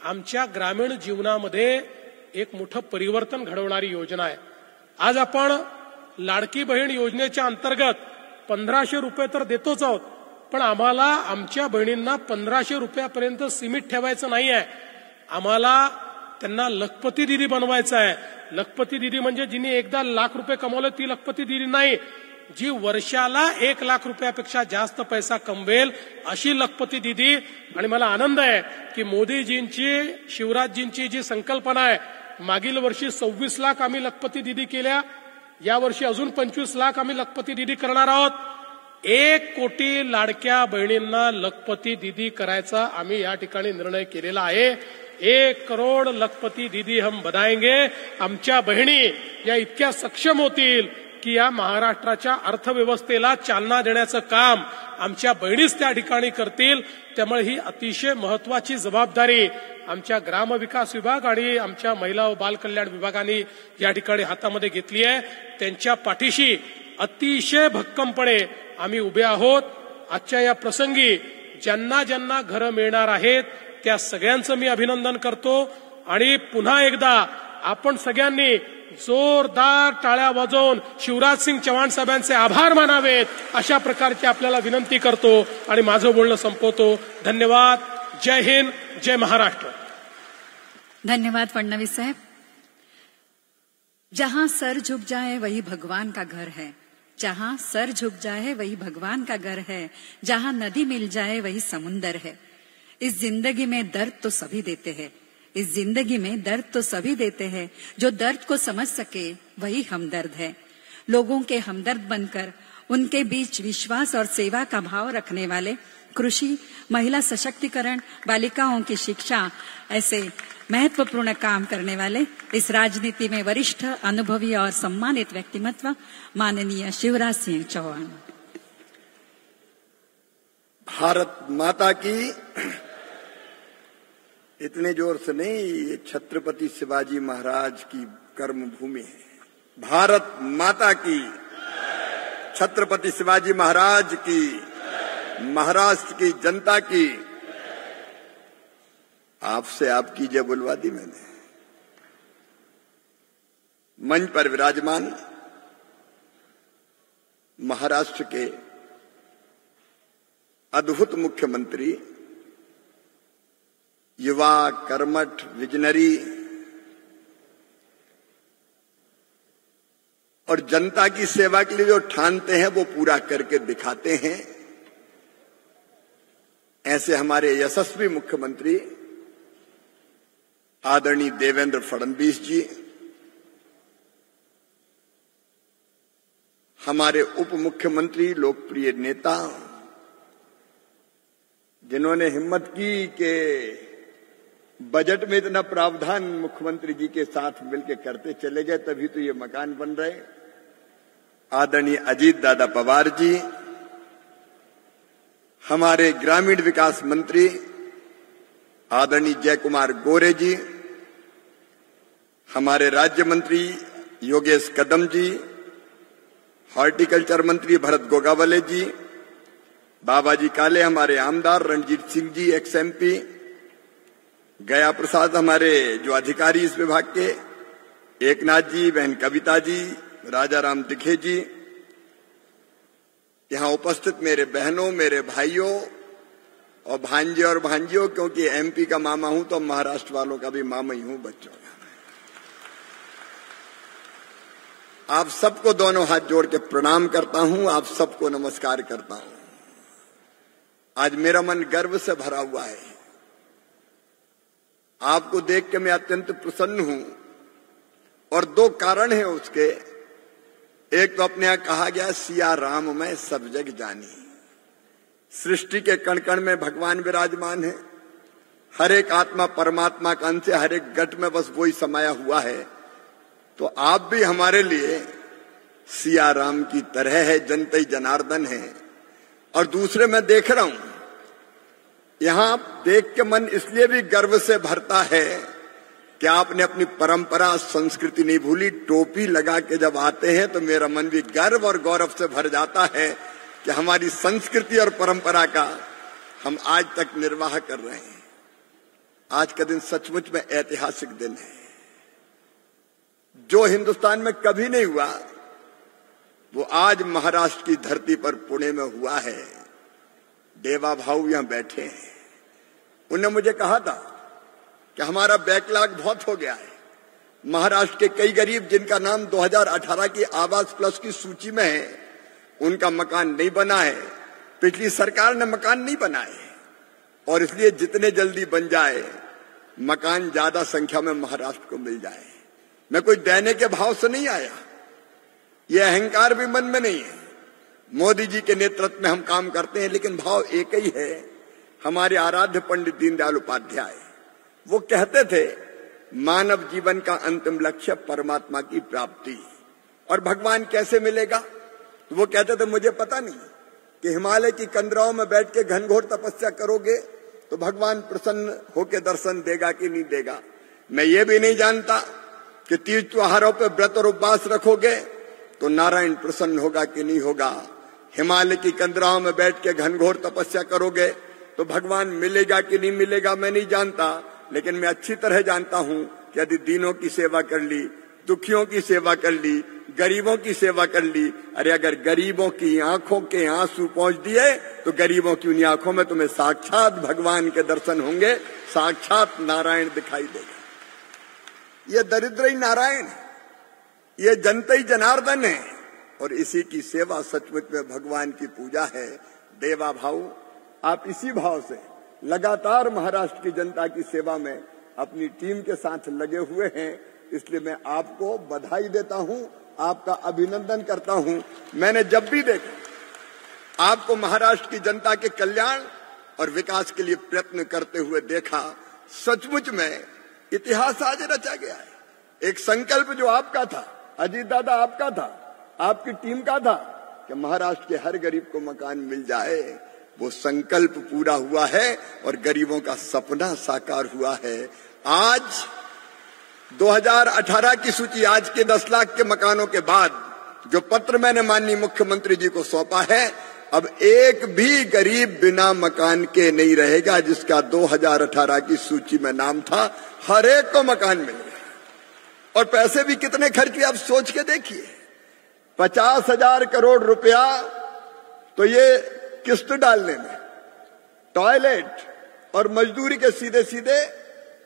आमच्या ग्रामीण जीवनामध्ये एक मोठं परिवर्तन घडवणारी योजना आहे. आज आपण लाडकी बहीण योजनेच्या अंतर्गत 1500 रुपये तर देतोच आहोत, पण आम्हाला आमच्या बहिणींना 1500 रुपयापर्यंत सीमित ठेवायचं नाही आहे. आम्हाला त्यांना लखपती दीदी बनवायचं आहे. लखपती दीदी म्हणजे जिने एकदा लाख रुपये कमवले ती लखपती दीदी नाही, जी वर्षाला 1 लाख रुपयापेक्षा जास्त पैसा कमवेल अशी लखपती दीदी. आणि मला आनंद आहे की मोदीजींची, शिवराजजींची जी संकल्पना आहे, मागील वर्षी 26 लाख आम्ही लखपती दीदी केल्या, यावर्षी अजून 25 लाख आम्ही लखपती दीदी करणार आहोत. 1 कोटी लाडक्या बहिणींना लखपती दीदी करायचा आम्ही या ठिकाणी निर्णय केलेला आहे. 1 करोड लखपती दीदी हम बनाएंगे. आमच्या बहिणी या इतक्या सक्षम होतील की या महाराष्ट्राच्या अर्थव्यवस्थेला चालना देण्याचं काम आमच्या बहिणीच त्या ठिकाणी करतील. त्यामुळे ही अतिशय महत्वाची जबाबदारी आमच्या ग्रामविकास विभाग आणि आमच्या महिला व बाल कल्याण विभागाने या ठिकाणी हातामध्ये घेतली आहे. त्यांच्या पाठीशी अतिशय भक्कमपणे आम्ही उभे आहोत. आजच्या या प्रसंगी ज्यांना ज्यांना घरं मिळणार आहेत त्या सगळ्यांचं मी अभिनंदन करतो. आणि पुन्हा एकदा आपण सगळ्यांनी जोरदार टाळ्या वाजवून शिवराजसिंग चव्हाण साहेबांचे आभार मानावेत अशा प्रकारची आपल्याला विनंती करतो आणि माझं बोलणं संपवतो. धन्यवाद. जय हिंद, जय महाराष्ट्र. धन्यवाद फडणवीस साहब. जहां सर झुक जाए वही भगवान का घर है. जहाँ सर झुक जाए वही भगवान का घर है, जहाँ नदी मिल जाए वही समुंदर है। इस जिंदगी में दर्द तो सभी देते हैं, इस जिंदगी में दर्द तो सभी देते हैं, जो दर्द को समझ सके वही हमदर्द है। लोगों के हमदर्द बनकर उनके बीच विश्वास और सेवा का भाव रखने वाले, कृषि, महिला सशक्तिकरण, बालिकाओं की शिक्षा, ऐसे महत्वपूर्ण काम करने वाले इस राजनीति में वरिष्ठ, अनुभवी और सम्मानित व्यक्तिमत्व माननीय शिवराज सिंह चौहान। भारत माता की, इतने जोर से नहीं, ये छत्रपति शिवाजी महाराज की कर्मभूमि है। भारत माता की, छत्रपति शिवाजी महाराज की, महाराष्ट्र की जनता की। आपसे आपकी जय बुलवा दी मैंने। मंच पर विराजमान महाराष्ट्र के अद्भुत मुख्यमंत्री, युवा, कर्मठ, विजनरी और जनता की सेवा के लिए जो ठानते हैं वो पूरा करके दिखाते हैं, ऐसे हमारे यशस्वी मुख्यमंत्री आदरणीय देवेंद्र फडणवीस जी, हमारे उप मुख्यमंत्री, लोकप्रिय नेता, जिन्होंने हिम्मत की कि बजट में इतना प्रावधान मुख्यमंत्री जी के साथ मिलकर करते चले गए, तभी तो ये मकान बन रहे। आदरणीय अजीत दादा पवार जी, हमारे ग्रामीण विकास मंत्री आदरणीय जय कुमार गोरे जी, हमारे राज्य मंत्री योगेश कदम जी, हॉर्टिकल्चर मंत्री भरत गोगावले जी, बाबाजी काले हमारे आमदार रणजीत सिंह जी एक्स एमपी, गया प्रसाद हमारे जो अधिकारी इस विभाग के, एकनाथ जी, बहन कविता जी, राजा राम दिखे जी, यहां उपस्थित मेरे बहनों, मेरे भाइयों और भांजे और भांजियों, क्योंकि एमपी का मामा हूं तो महाराष्ट्र वालों का भी मामा ही हूं बच्चों। आप सबको दोनों हाथ जोड़ के प्रणाम करता हूं, आप सबको नमस्कार करता हूं। आज मेरा मन गर्व से भरा हुआ है। आपको देख के मैं अत्यंत प्रसन्न हूं और दो कारण हैं उसके। एक तो अपने यहां कहा गया, सिया राम में सब जग जानी। सृष्टि के कण कण में भगवान विराजमान है, हर एक आत्मा परमात्मा का अंश है, हर एक गट में बस वही समाया हुआ है। तो आप भी हमारे लिए सिया राम की तरह है, जनतई जनार्दन है। और दूसरे मैं देख रहा हूं, यहां देख के मन इसलिए भी गर्व से भरता है कि आपने अपनी परंपरा, संस्कृति नहीं भूली। टोपी लगा के जब आते हैं तो मेरा मन भी गर्व और गौरव से भर जाता है कि हमारी संस्कृति और परंपरा का हम आज तक निर्वाह कर रहे हैं। आज का दिन सचमुच में ऐतिहासिक दिन है। जो हिंदुस्तान में कभी नहीं हुआ वो आज महाराष्ट्र की धरती पर पुणे में हुआ है। देवा भाऊ यहां बैठे हैं, उन्होंने मुझे कहा था कि हमारा बैकलॉग बहुत हो गया है। महाराष्ट्र के कई गरीब जिनका नाम 2018 की आवास प्लस की सूची में है, उनका मकान नहीं बना है। पिछली सरकार ने मकान नहीं बनाए और इसलिए जितने जल्दी बन जाए मकान ज्यादा संख्या में महाराष्ट्र को मिल जाए। मैं कोई देने के भाव से नहीं आया, यह अहंकार भी मन में नहीं है। मोदी जी के नेतृत्व में हम काम करते हैं, लेकिन भाव एक ही है। हमारे आराध्य पंडित दीनदयाल उपाध्याय वो कहते थे, मानव जीवन का अंतिम लक्ष्य परमात्मा की प्राप्ति। और भगवान कैसे मिलेगा? तो वो कहते थे, मुझे पता नहीं कि हिमालय की कंदराओं में बैठ के घनघोर तपस्या करोगे तो भगवान प्रसन्न होकर दर्शन देगा कि नहीं देगा। मैं ये भी नहीं जानता कि तीर्थ त्योहारों पर व्रत और उपवास रखोगे तो नारायण प्रसन्न होगा कि नहीं होगा। हिमालय की कंदराओं में बैठ के घनघोर तपस्या करोगे तो भगवान मिलेगा कि नहीं मिलेगा मैं नहीं जानता, लेकिन मैं अच्छी तरह जानता हूं कि यदि दीनों की सेवा कर ली, दुखियों की सेवा कर ली, गरीबों की सेवा कर ली, अरे अगर गरीबों की आंखों के आंसू पहुंच दिए तो गरीबों की उन्हीं आंखों में तुम्हें साक्षात भगवान के दर्शन होंगे, साक्षात नारायण दिखाई देगा। ये दरिद्र ही नारायण है, ये जनता ही जनार्दन है और इसी की सेवा सचमुच में भगवान की पूजा है। देवा भाऊ, आप इसी भाव से लगातार महाराष्ट्र की जनता की सेवा में अपनी टीम के साथ लगे हुए हैं, इसलिए मैं आपको बधाई देता हूं, आपका अभिनंदन करता हूं। मैंने जब भी देखा आपको महाराष्ट्र की जनता के कल्याण और विकास के लिए प्रयत्न करते हुए देखा, सचमुच में इतिहास आज रचा गया है। एक संकल्प जो आपका था, अजीत दादा आपका था, आपकी टीम का था कि महाराष्ट्र के हर गरीब को मकान मिल जाए, वो संकल्प पूरा हुआ है और गरीबों का सपना साकार हुआ है। आज 2018 की सूची, आज के 10 लाख के मकानों के बाद जो पत्र मैंने माननीय मुख्यमंत्री जी को सौंपा है, अब एक भी गरीब बिना मकान के नहीं रहेगा जिसका 2018 की सूची में नाम था। हर एक को मकान मिलेगा। और पैसे भी कितने खर्च हुए आप सोच के देखिए। 50,000 करोड़ रुपया तो ये किस्त डालने में, टॉयलेट और मजदूरी के सीधे सीधे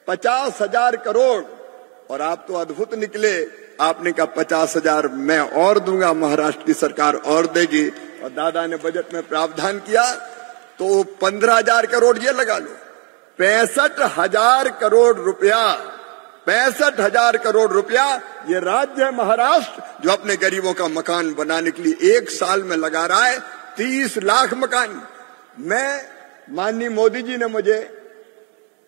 50,000 करोड़। और आप तो अद्भुत निकले, आपने कहा 50,000 मैं और दूंगा, महाराष्ट्र की सरकार और देगी। और दादा ने बजट में प्रावधान किया तो 15,000 करोड़ ये लगा लो, 65,000 करोड़ रुपया, 65,000 करोड़ रुपया ये राज्य है महाराष्ट्र जो अपने गरीबों का मकान बनाने के लिए 1 साल में लगा रहा है। 30 लाख मकान। मैं, माननीय मोदी जी ने मुझे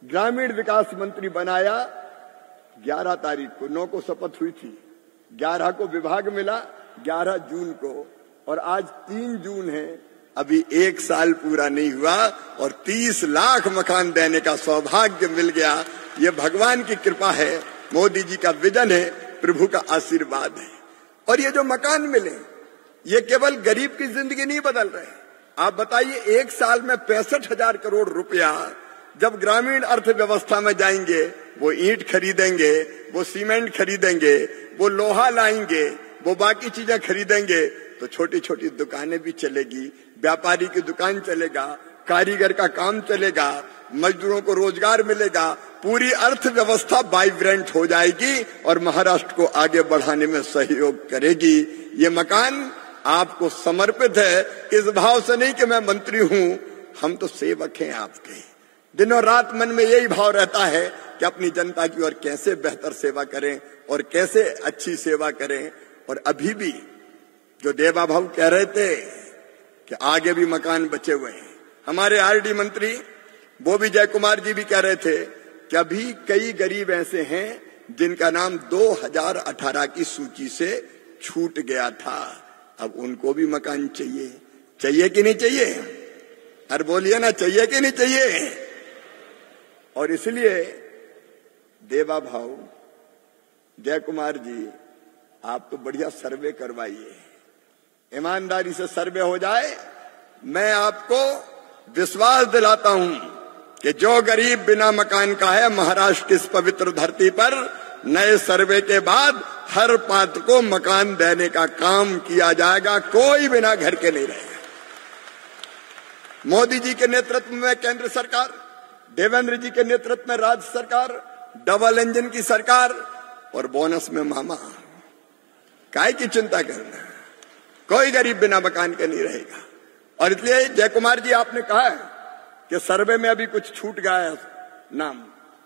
ग्रामीण विकास मंत्री बनाया 11 तारीख को, 9 को शपथ हुई थी, 11 को विभाग मिला, 11 जून को, और आज 3 जून है। अभी 1 साल पूरा नहीं हुआ और 30 लाख मकान देने का सौभाग्य मिल गया। ये भगवान की कृपा है, मोदी जी का विजन है, प्रभु का आशीर्वाद है। और ये जो मकान मिले, ये केवल गरीब की जिंदगी नहीं बदल रहे। आप बताइए, 1 साल में 65,000 करोड़ रुपया जब ग्रामीण अर्थव्यवस्था में जाएंगे, वो ईंट खरीदेंगे, वो सीमेंट खरीदेंगे, वो लोहा लाएंगे, वो बाकी चीजें खरीदेंगे, तो छोटी छोटी दुकानें भी चलेगी, व्यापारी की दुकान चलेगा, कारीगर का काम चलेगा, मजदूरों को रोजगार मिलेगा, पूरी अर्थव्यवस्था वाइब्रेंट हो जाएगी और महाराष्ट्र को आगे बढ़ाने में सहयोग करेगी। ये मकान आपको समर्पित है, इस भाव से नहीं कि मैं मंत्री हूं, हम तो सेवक हैं आपके। दिनों रात मन में यही भाव रहता है कि अपनी जनता की और कैसे बेहतर सेवा करें और कैसे अच्छी सेवा करें। और अभी भी जो देवा भाऊ कह रहे थे कि आगे भी मकान बचे हुए हैं, हमारे आरडी मंत्री वो भी जय कुमार जी भी कह रहे थे कि अभी कई गरीब ऐसे हैं जिनका नाम 2018 की सूची से छूट गया था। अब उनको भी मकान चाहिए, चाहिए कि नहीं चाहिए? अरे बोलिए ना, चाहिए कि नहीं चाहिए? और इसलिए देवा भाऊ, जय कुमार जी, आप तो बढ़िया सर्वे करवाइए, ईमानदारी से सर्वे हो जाए। मैं आपको विश्वास दिलाता हूं कि जो गरीब बिना मकान का है महाराष्ट्र की इस पवित्र धरती पर, नए सर्वे के बाद हर पात्र को मकान देने का काम किया जाएगा, कोई बिना घर के नहीं रहेगा। मोदी जी के नेतृत्व में केंद्र सरकार, देवेंद्र जी के नेतृत्व में राज्य सरकार, डबल इंजन की सरकार और बोनस में मामा, काय की चिंता करना, कोई गरीब बिना मकान के नहीं रहेगा। और इसलिए जय कुमार जी, आपने कहा है कि सर्वे में अभी कुछ छूट गया है नाम,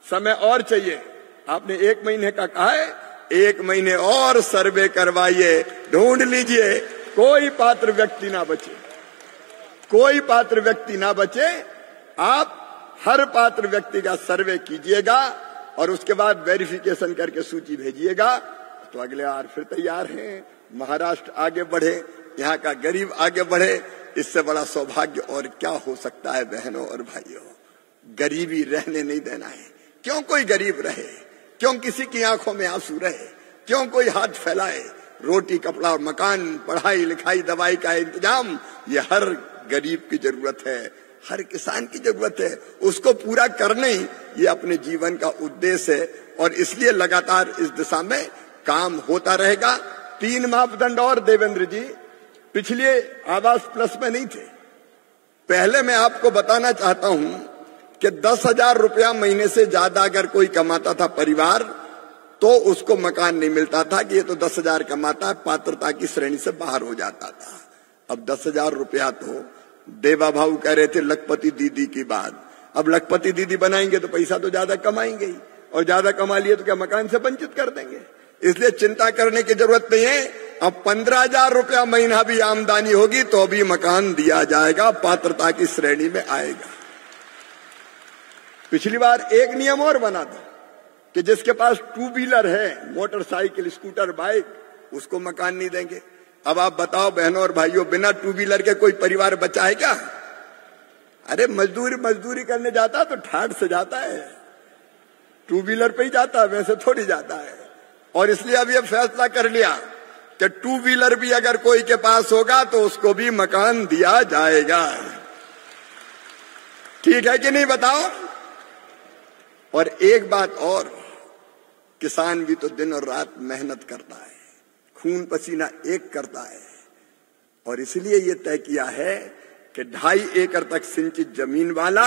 समय और चाहिए। आपने 1 महीने का कहा है, 1 महीने और सर्वे करवाइए, ढूंढ लीजिए, कोई पात्र व्यक्ति ना बचे, कोई पात्र व्यक्ति ना बचे। आप हर पात्र व्यक्ति का सर्वे कीजिएगा और उसके बाद वेरिफिकेशन करके सूची भेजिएगा, तो अगले बार फिर तैयार हैं। महाराष्ट्र आगे बढ़े, यहाँ का गरीब आगे बढ़े, इससे बड़ा सौभाग्य और क्या हो सकता है? बहनों और भाइयों, गरीबी रहने नहीं देना है। क्यों कोई गरीब रहे? क्यों किसी की आंखों में आंसू रहे? क्यों कोई हाथ फैलाए? रोटी, कपड़ा और मकान, पढ़ाई लिखाई, दवाई का इंतजाम, ये हर गरीब की जरूरत है, हर किसान की जरूरत है। उसको पूरा करना ही ये अपने जीवन का उद्देश्य है और इसलिए लगातार इस दिशा में काम होता रहेगा। 3 मापदंड और देवेंद्र जी पिछले आवास प्लस में नहीं थे। पहले मैं आपको बताना चाहता हूं कि 10,000 रुपया महीने से ज्यादा अगर कोई कमाता था परिवार, तो उसको मकान नहीं मिलता था कि ये तो 10,000 कमाता है, पात्रता की श्रेणी से बाहर हो जाता था। अब 10,000 रुपया तो देवा भाऊ कह रहे थे लखपति दीदी की बात। अब लखपति दीदी बनाएंगे तो पैसा तो ज्यादा कमाएंगे ही, और ज्यादा कमा लिए तो क्या मकान से वंचित कर देंगे। इसलिए चिंता करने की जरूरत नहीं है। अब 15,000 रुपया महीना भी आमदनी होगी तो भी मकान दिया जाएगा, पात्रता की श्रेणी में आएगा। पिछली बार एक नियम और बना था कि जिसके पास 2 व्हीलर है, मोटरसाइकिल, स्कूटर, बाइक, उसको मकान नहीं देंगे। अब आप बताओ बहनों और भाइयों, बिना 2 व्हीलर के कोई परिवार बचा है क्या? अरे मजदूरी करने जाता तो ठाठ से जाता है, 2 व्हीलर पे ही जाता है, वैसे थोड़ी जाता है। और इसलिए अब ये फैसला कर लिया कि 2 व्हीलर भी अगर कोई के पास होगा तो उसको भी मकान दिया जाएगा। ठीक है कि नहीं बताओ? और एक बात और, किसान भी तो दिन और रात मेहनत करता है, खून पसीना एक करता है, और इसलिए ये तय किया है कि 2.5 एकड़ तक सिंचित जमीन वाला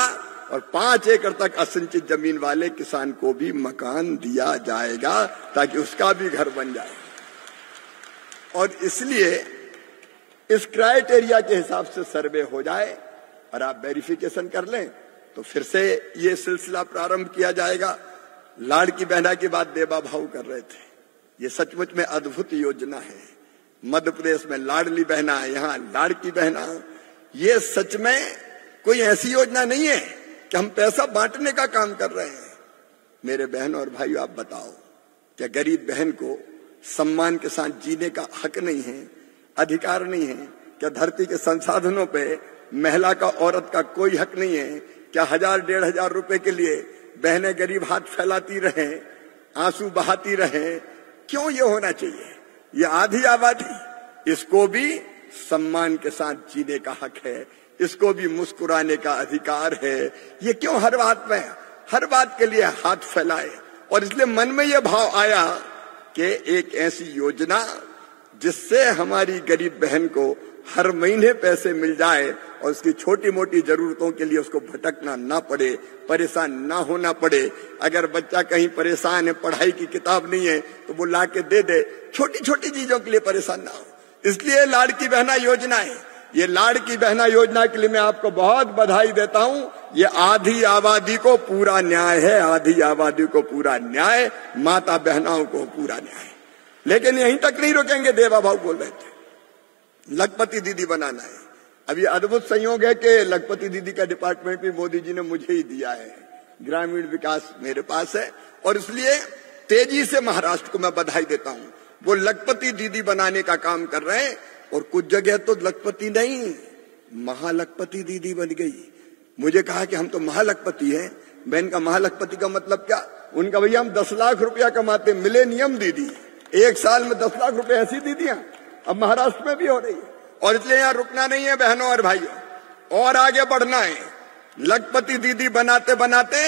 और 5 एकड़ तक असिंचित जमीन वाले किसान को भी मकान दिया जाएगा, ताकि उसका भी घर बन जाए। और इसलिए इस क्राइटेरिया के हिसाब से सर्वे हो जाए और आप वेरिफिकेशन कर लें तो फिर से ये सिलसिला प्रारंभ किया जाएगा। लाड़की बहना की बात देवा भाऊ कर रहे थे, ये सचमुच में अद्भुत योजना है। मध्य प्रदेश में लाडली बहना है, यहाँ लाड़की बहना। ये सच में कोई ऐसी योजना नहीं है कि हम पैसा बांटने का काम कर रहे हैं। मेरे बहनों और भाइयों, आप बताओ, क्या गरीब बहन को सम्मान के साथ जीने का हक नहीं है, अधिकार नहीं है? क्या धरती के संसाधनों पे महिला का, औरत का कोई हक नहीं है? क्या 1,000-1,500 रुपए के लिए बहनें गरीब हाथ फैलाती रहें, आंसू बहाती रहें? क्यों ये होना चाहिए? ये आधी आबादी, इसको भी सम्मान के साथ जीने का हक है, इसको भी मुस्कुराने का अधिकार है। ये क्यों हर बात के लिए हाथ फैलाए? और इसलिए मन में ये भाव आया कि एक ऐसी योजना जिससे हमारी गरीब बहन को हर महीने पैसे मिल जाए और उसकी छोटी मोटी जरूरतों के लिए उसको भटकना ना पड़े, परेशान ना होना पड़े। अगर बच्चा कहीं परेशान है, पढ़ाई की किताब नहीं है, तो वो ला के दे दे, छोटी छोटी चीजों के लिए परेशान ना हो। इसलिए लाड़की बहना योजना है। ये लाड़की बहना योजना के लिए मैं आपको बहुत बधाई देता हूं। ये आधी आबादी को पूरा न्याय है, आधी आबादी को पूरा न्याय, माता बहनाओं को पूरा न्याय। लेकिन यहीं तक नहीं रुकेंगे। देवा भाऊ बोल रहे थे लखपति दीदी बनाना है। अब ये अद्भुत संयोग है कि लखपति दीदी का डिपार्टमेंट भी मोदी जी ने मुझे ही दिया है, ग्रामीण विकास मेरे पास है, और इसलिए तेजी से महाराष्ट्र को मैं बधाई देता हूं। वो लखपति दीदी बनाने का काम कर रहे हैं, और कुछ जगह तो लखपति नहीं, महालखपति दीदी बन गई। मुझे कहा कि हम तो महालखपति हैं। बहन का महालखपति का मतलब क्या? उनका भैया हम 10 लाख रुपया कमाते, मिलेनियम दीदी, 1 साल में 10 लाख रुपए, ऐसी दीदियां अब महाराष्ट्र में भी हो रही है। और इसलिए यहाँ रुकना नहीं है बहनों और भाइयों, और आगे बढ़ना है। लखपति दीदी बनाते बनाते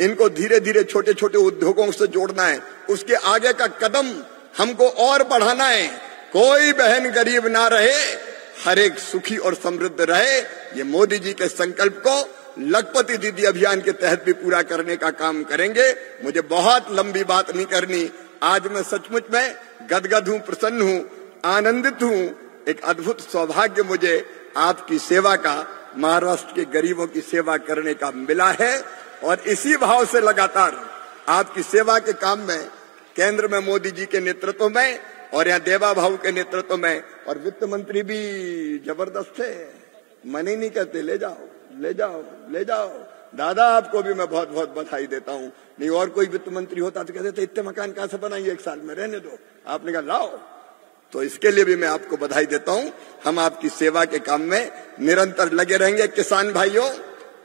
इनको धीरे धीरे छोटे छोटे उद्योगों से जोड़ना है। उसके आगे का कदम हमको और बढ़ाना है। कोई बहन गरीब ना रहे, हर एक सुखी और समृद्ध रहे। ये मोदी जी के संकल्प को लखपति दीदी अभियान के तहत भी पूरा करने का काम करेंगे। मुझे बहुत लंबी बात नहीं करनी। आज मैं सचमुच में गदगद हूं, प्रसन्न हूं, आनंदित हूं। एक अद्भुत सौभाग्य मुझे आपकी सेवा का, महाराष्ट्र के गरीबों की सेवा करने का मिला है। और इसी भाव से लगातार आपकी सेवा के काम में, केंद्र में मोदी जी के नेतृत्व में और यहाँ देवा भाऊ के नेतृत्व में, और वित्त मंत्री भी जबरदस्त थे, मन ही नहीं कहते ले जाओ ले जाओ ले जाओ। दादा आपको भी मैं बहुत बहुत बधाई देता हूँ। नहीं और कोई वित्त मंत्री होता तो कहते थे इतने मकान कहां से बनाएंगे 1 साल में, रहने दो। आपने कहा लाओ। तो इसके लिए भी मैं आपको बधाई देता हूं। हम आपकी सेवा के काम में निरंतर लगे रहेंगे। किसान भाइयों,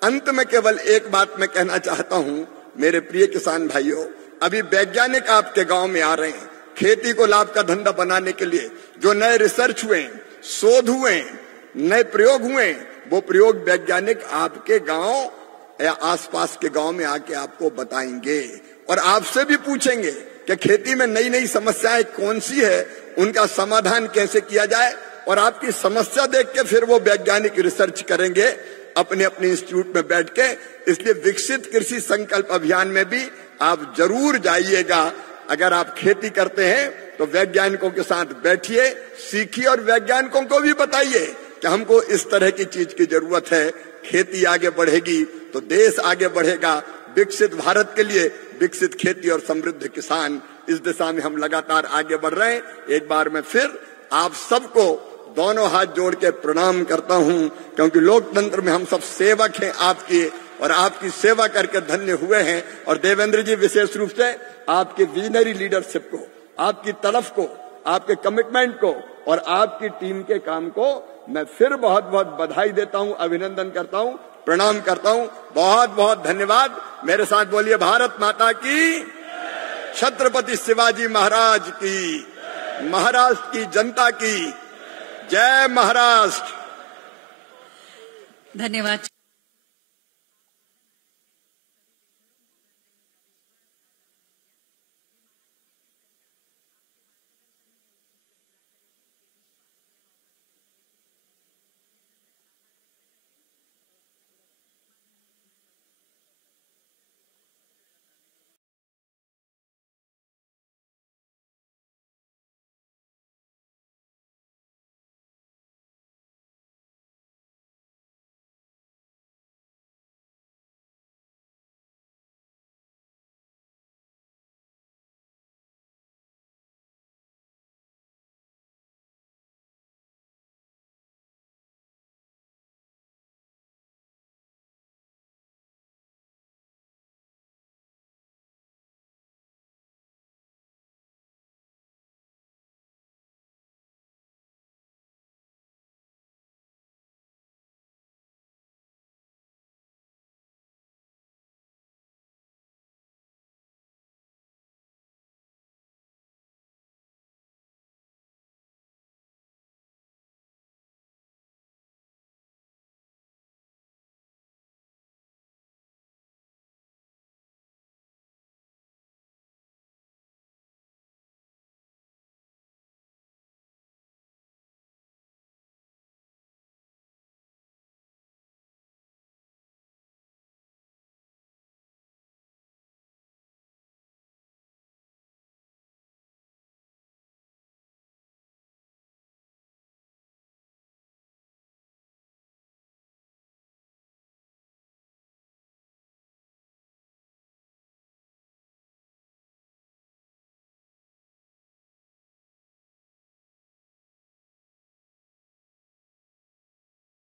अंत में केवल एक बात मैं कहना चाहता हूं, मेरे प्रिय किसान भाइयों, अभी वैज्ञानिक आपके गांव में आ रहे हैं। खेती को लाभ का धंधा बनाने के लिए जो नए रिसर्च हुए, शोध हुए, नए प्रयोग हुए, वो प्रयोग वैज्ञानिक आपके गांव या आसपास के गांव में आके आपको बताएंगे और आपसे भी पूछेंगे कि खेती में नई नई समस्याएं कौन सी है, उनका समाधान कैसे किया जाए। और आपकी समस्या देख के फिर वो वैज्ञानिक रिसर्च करेंगे अपने अपने इंस्टीट्यूट में बैठ के। इसलिए विकसित कृषि संकल्प अभियान में भी आप जरूर जाइएगा। अगर आप खेती करते हैं तो वैज्ञानिकों के साथ बैठिए, सीखिए और वैज्ञानिकों को भी बताइए कि हमको इस तरह की चीज की जरूरत है। खेती आगे बढ़ेगी तो देश आगे बढ़ेगा। विकसित भारत के लिए विकसित खेती और समृद्ध किसान, इस दिशा में हम लगातार आगे बढ़ रहे हैं। एक बार मैं फिर आप सबको दोनों हाथ जोड़ के प्रणाम करता हूं, क्योंकि लोकतंत्र में हम सब सेवक हैं आपकी, और आपकी सेवा करके धन्य हुए हैं। और देवेंद्र जी, विशेष रूप से आपकी विजनरी लीडरशिप को, आपकी तलफ को, आपके कमिटमेंट को और आपकी टीम के काम को मैं फिर बहुत बहुत बधाई देता हूं, अभिनंदन करता हूं, प्रणाम करता हूं। बहुत बहुत धन्यवाद। मेरे साथ बोलिए भारत माता की, छत्रपति शिवाजी महाराज की, महाराष्ट्र की जनता की जय। महाराष्ट्र। धन्यवाद।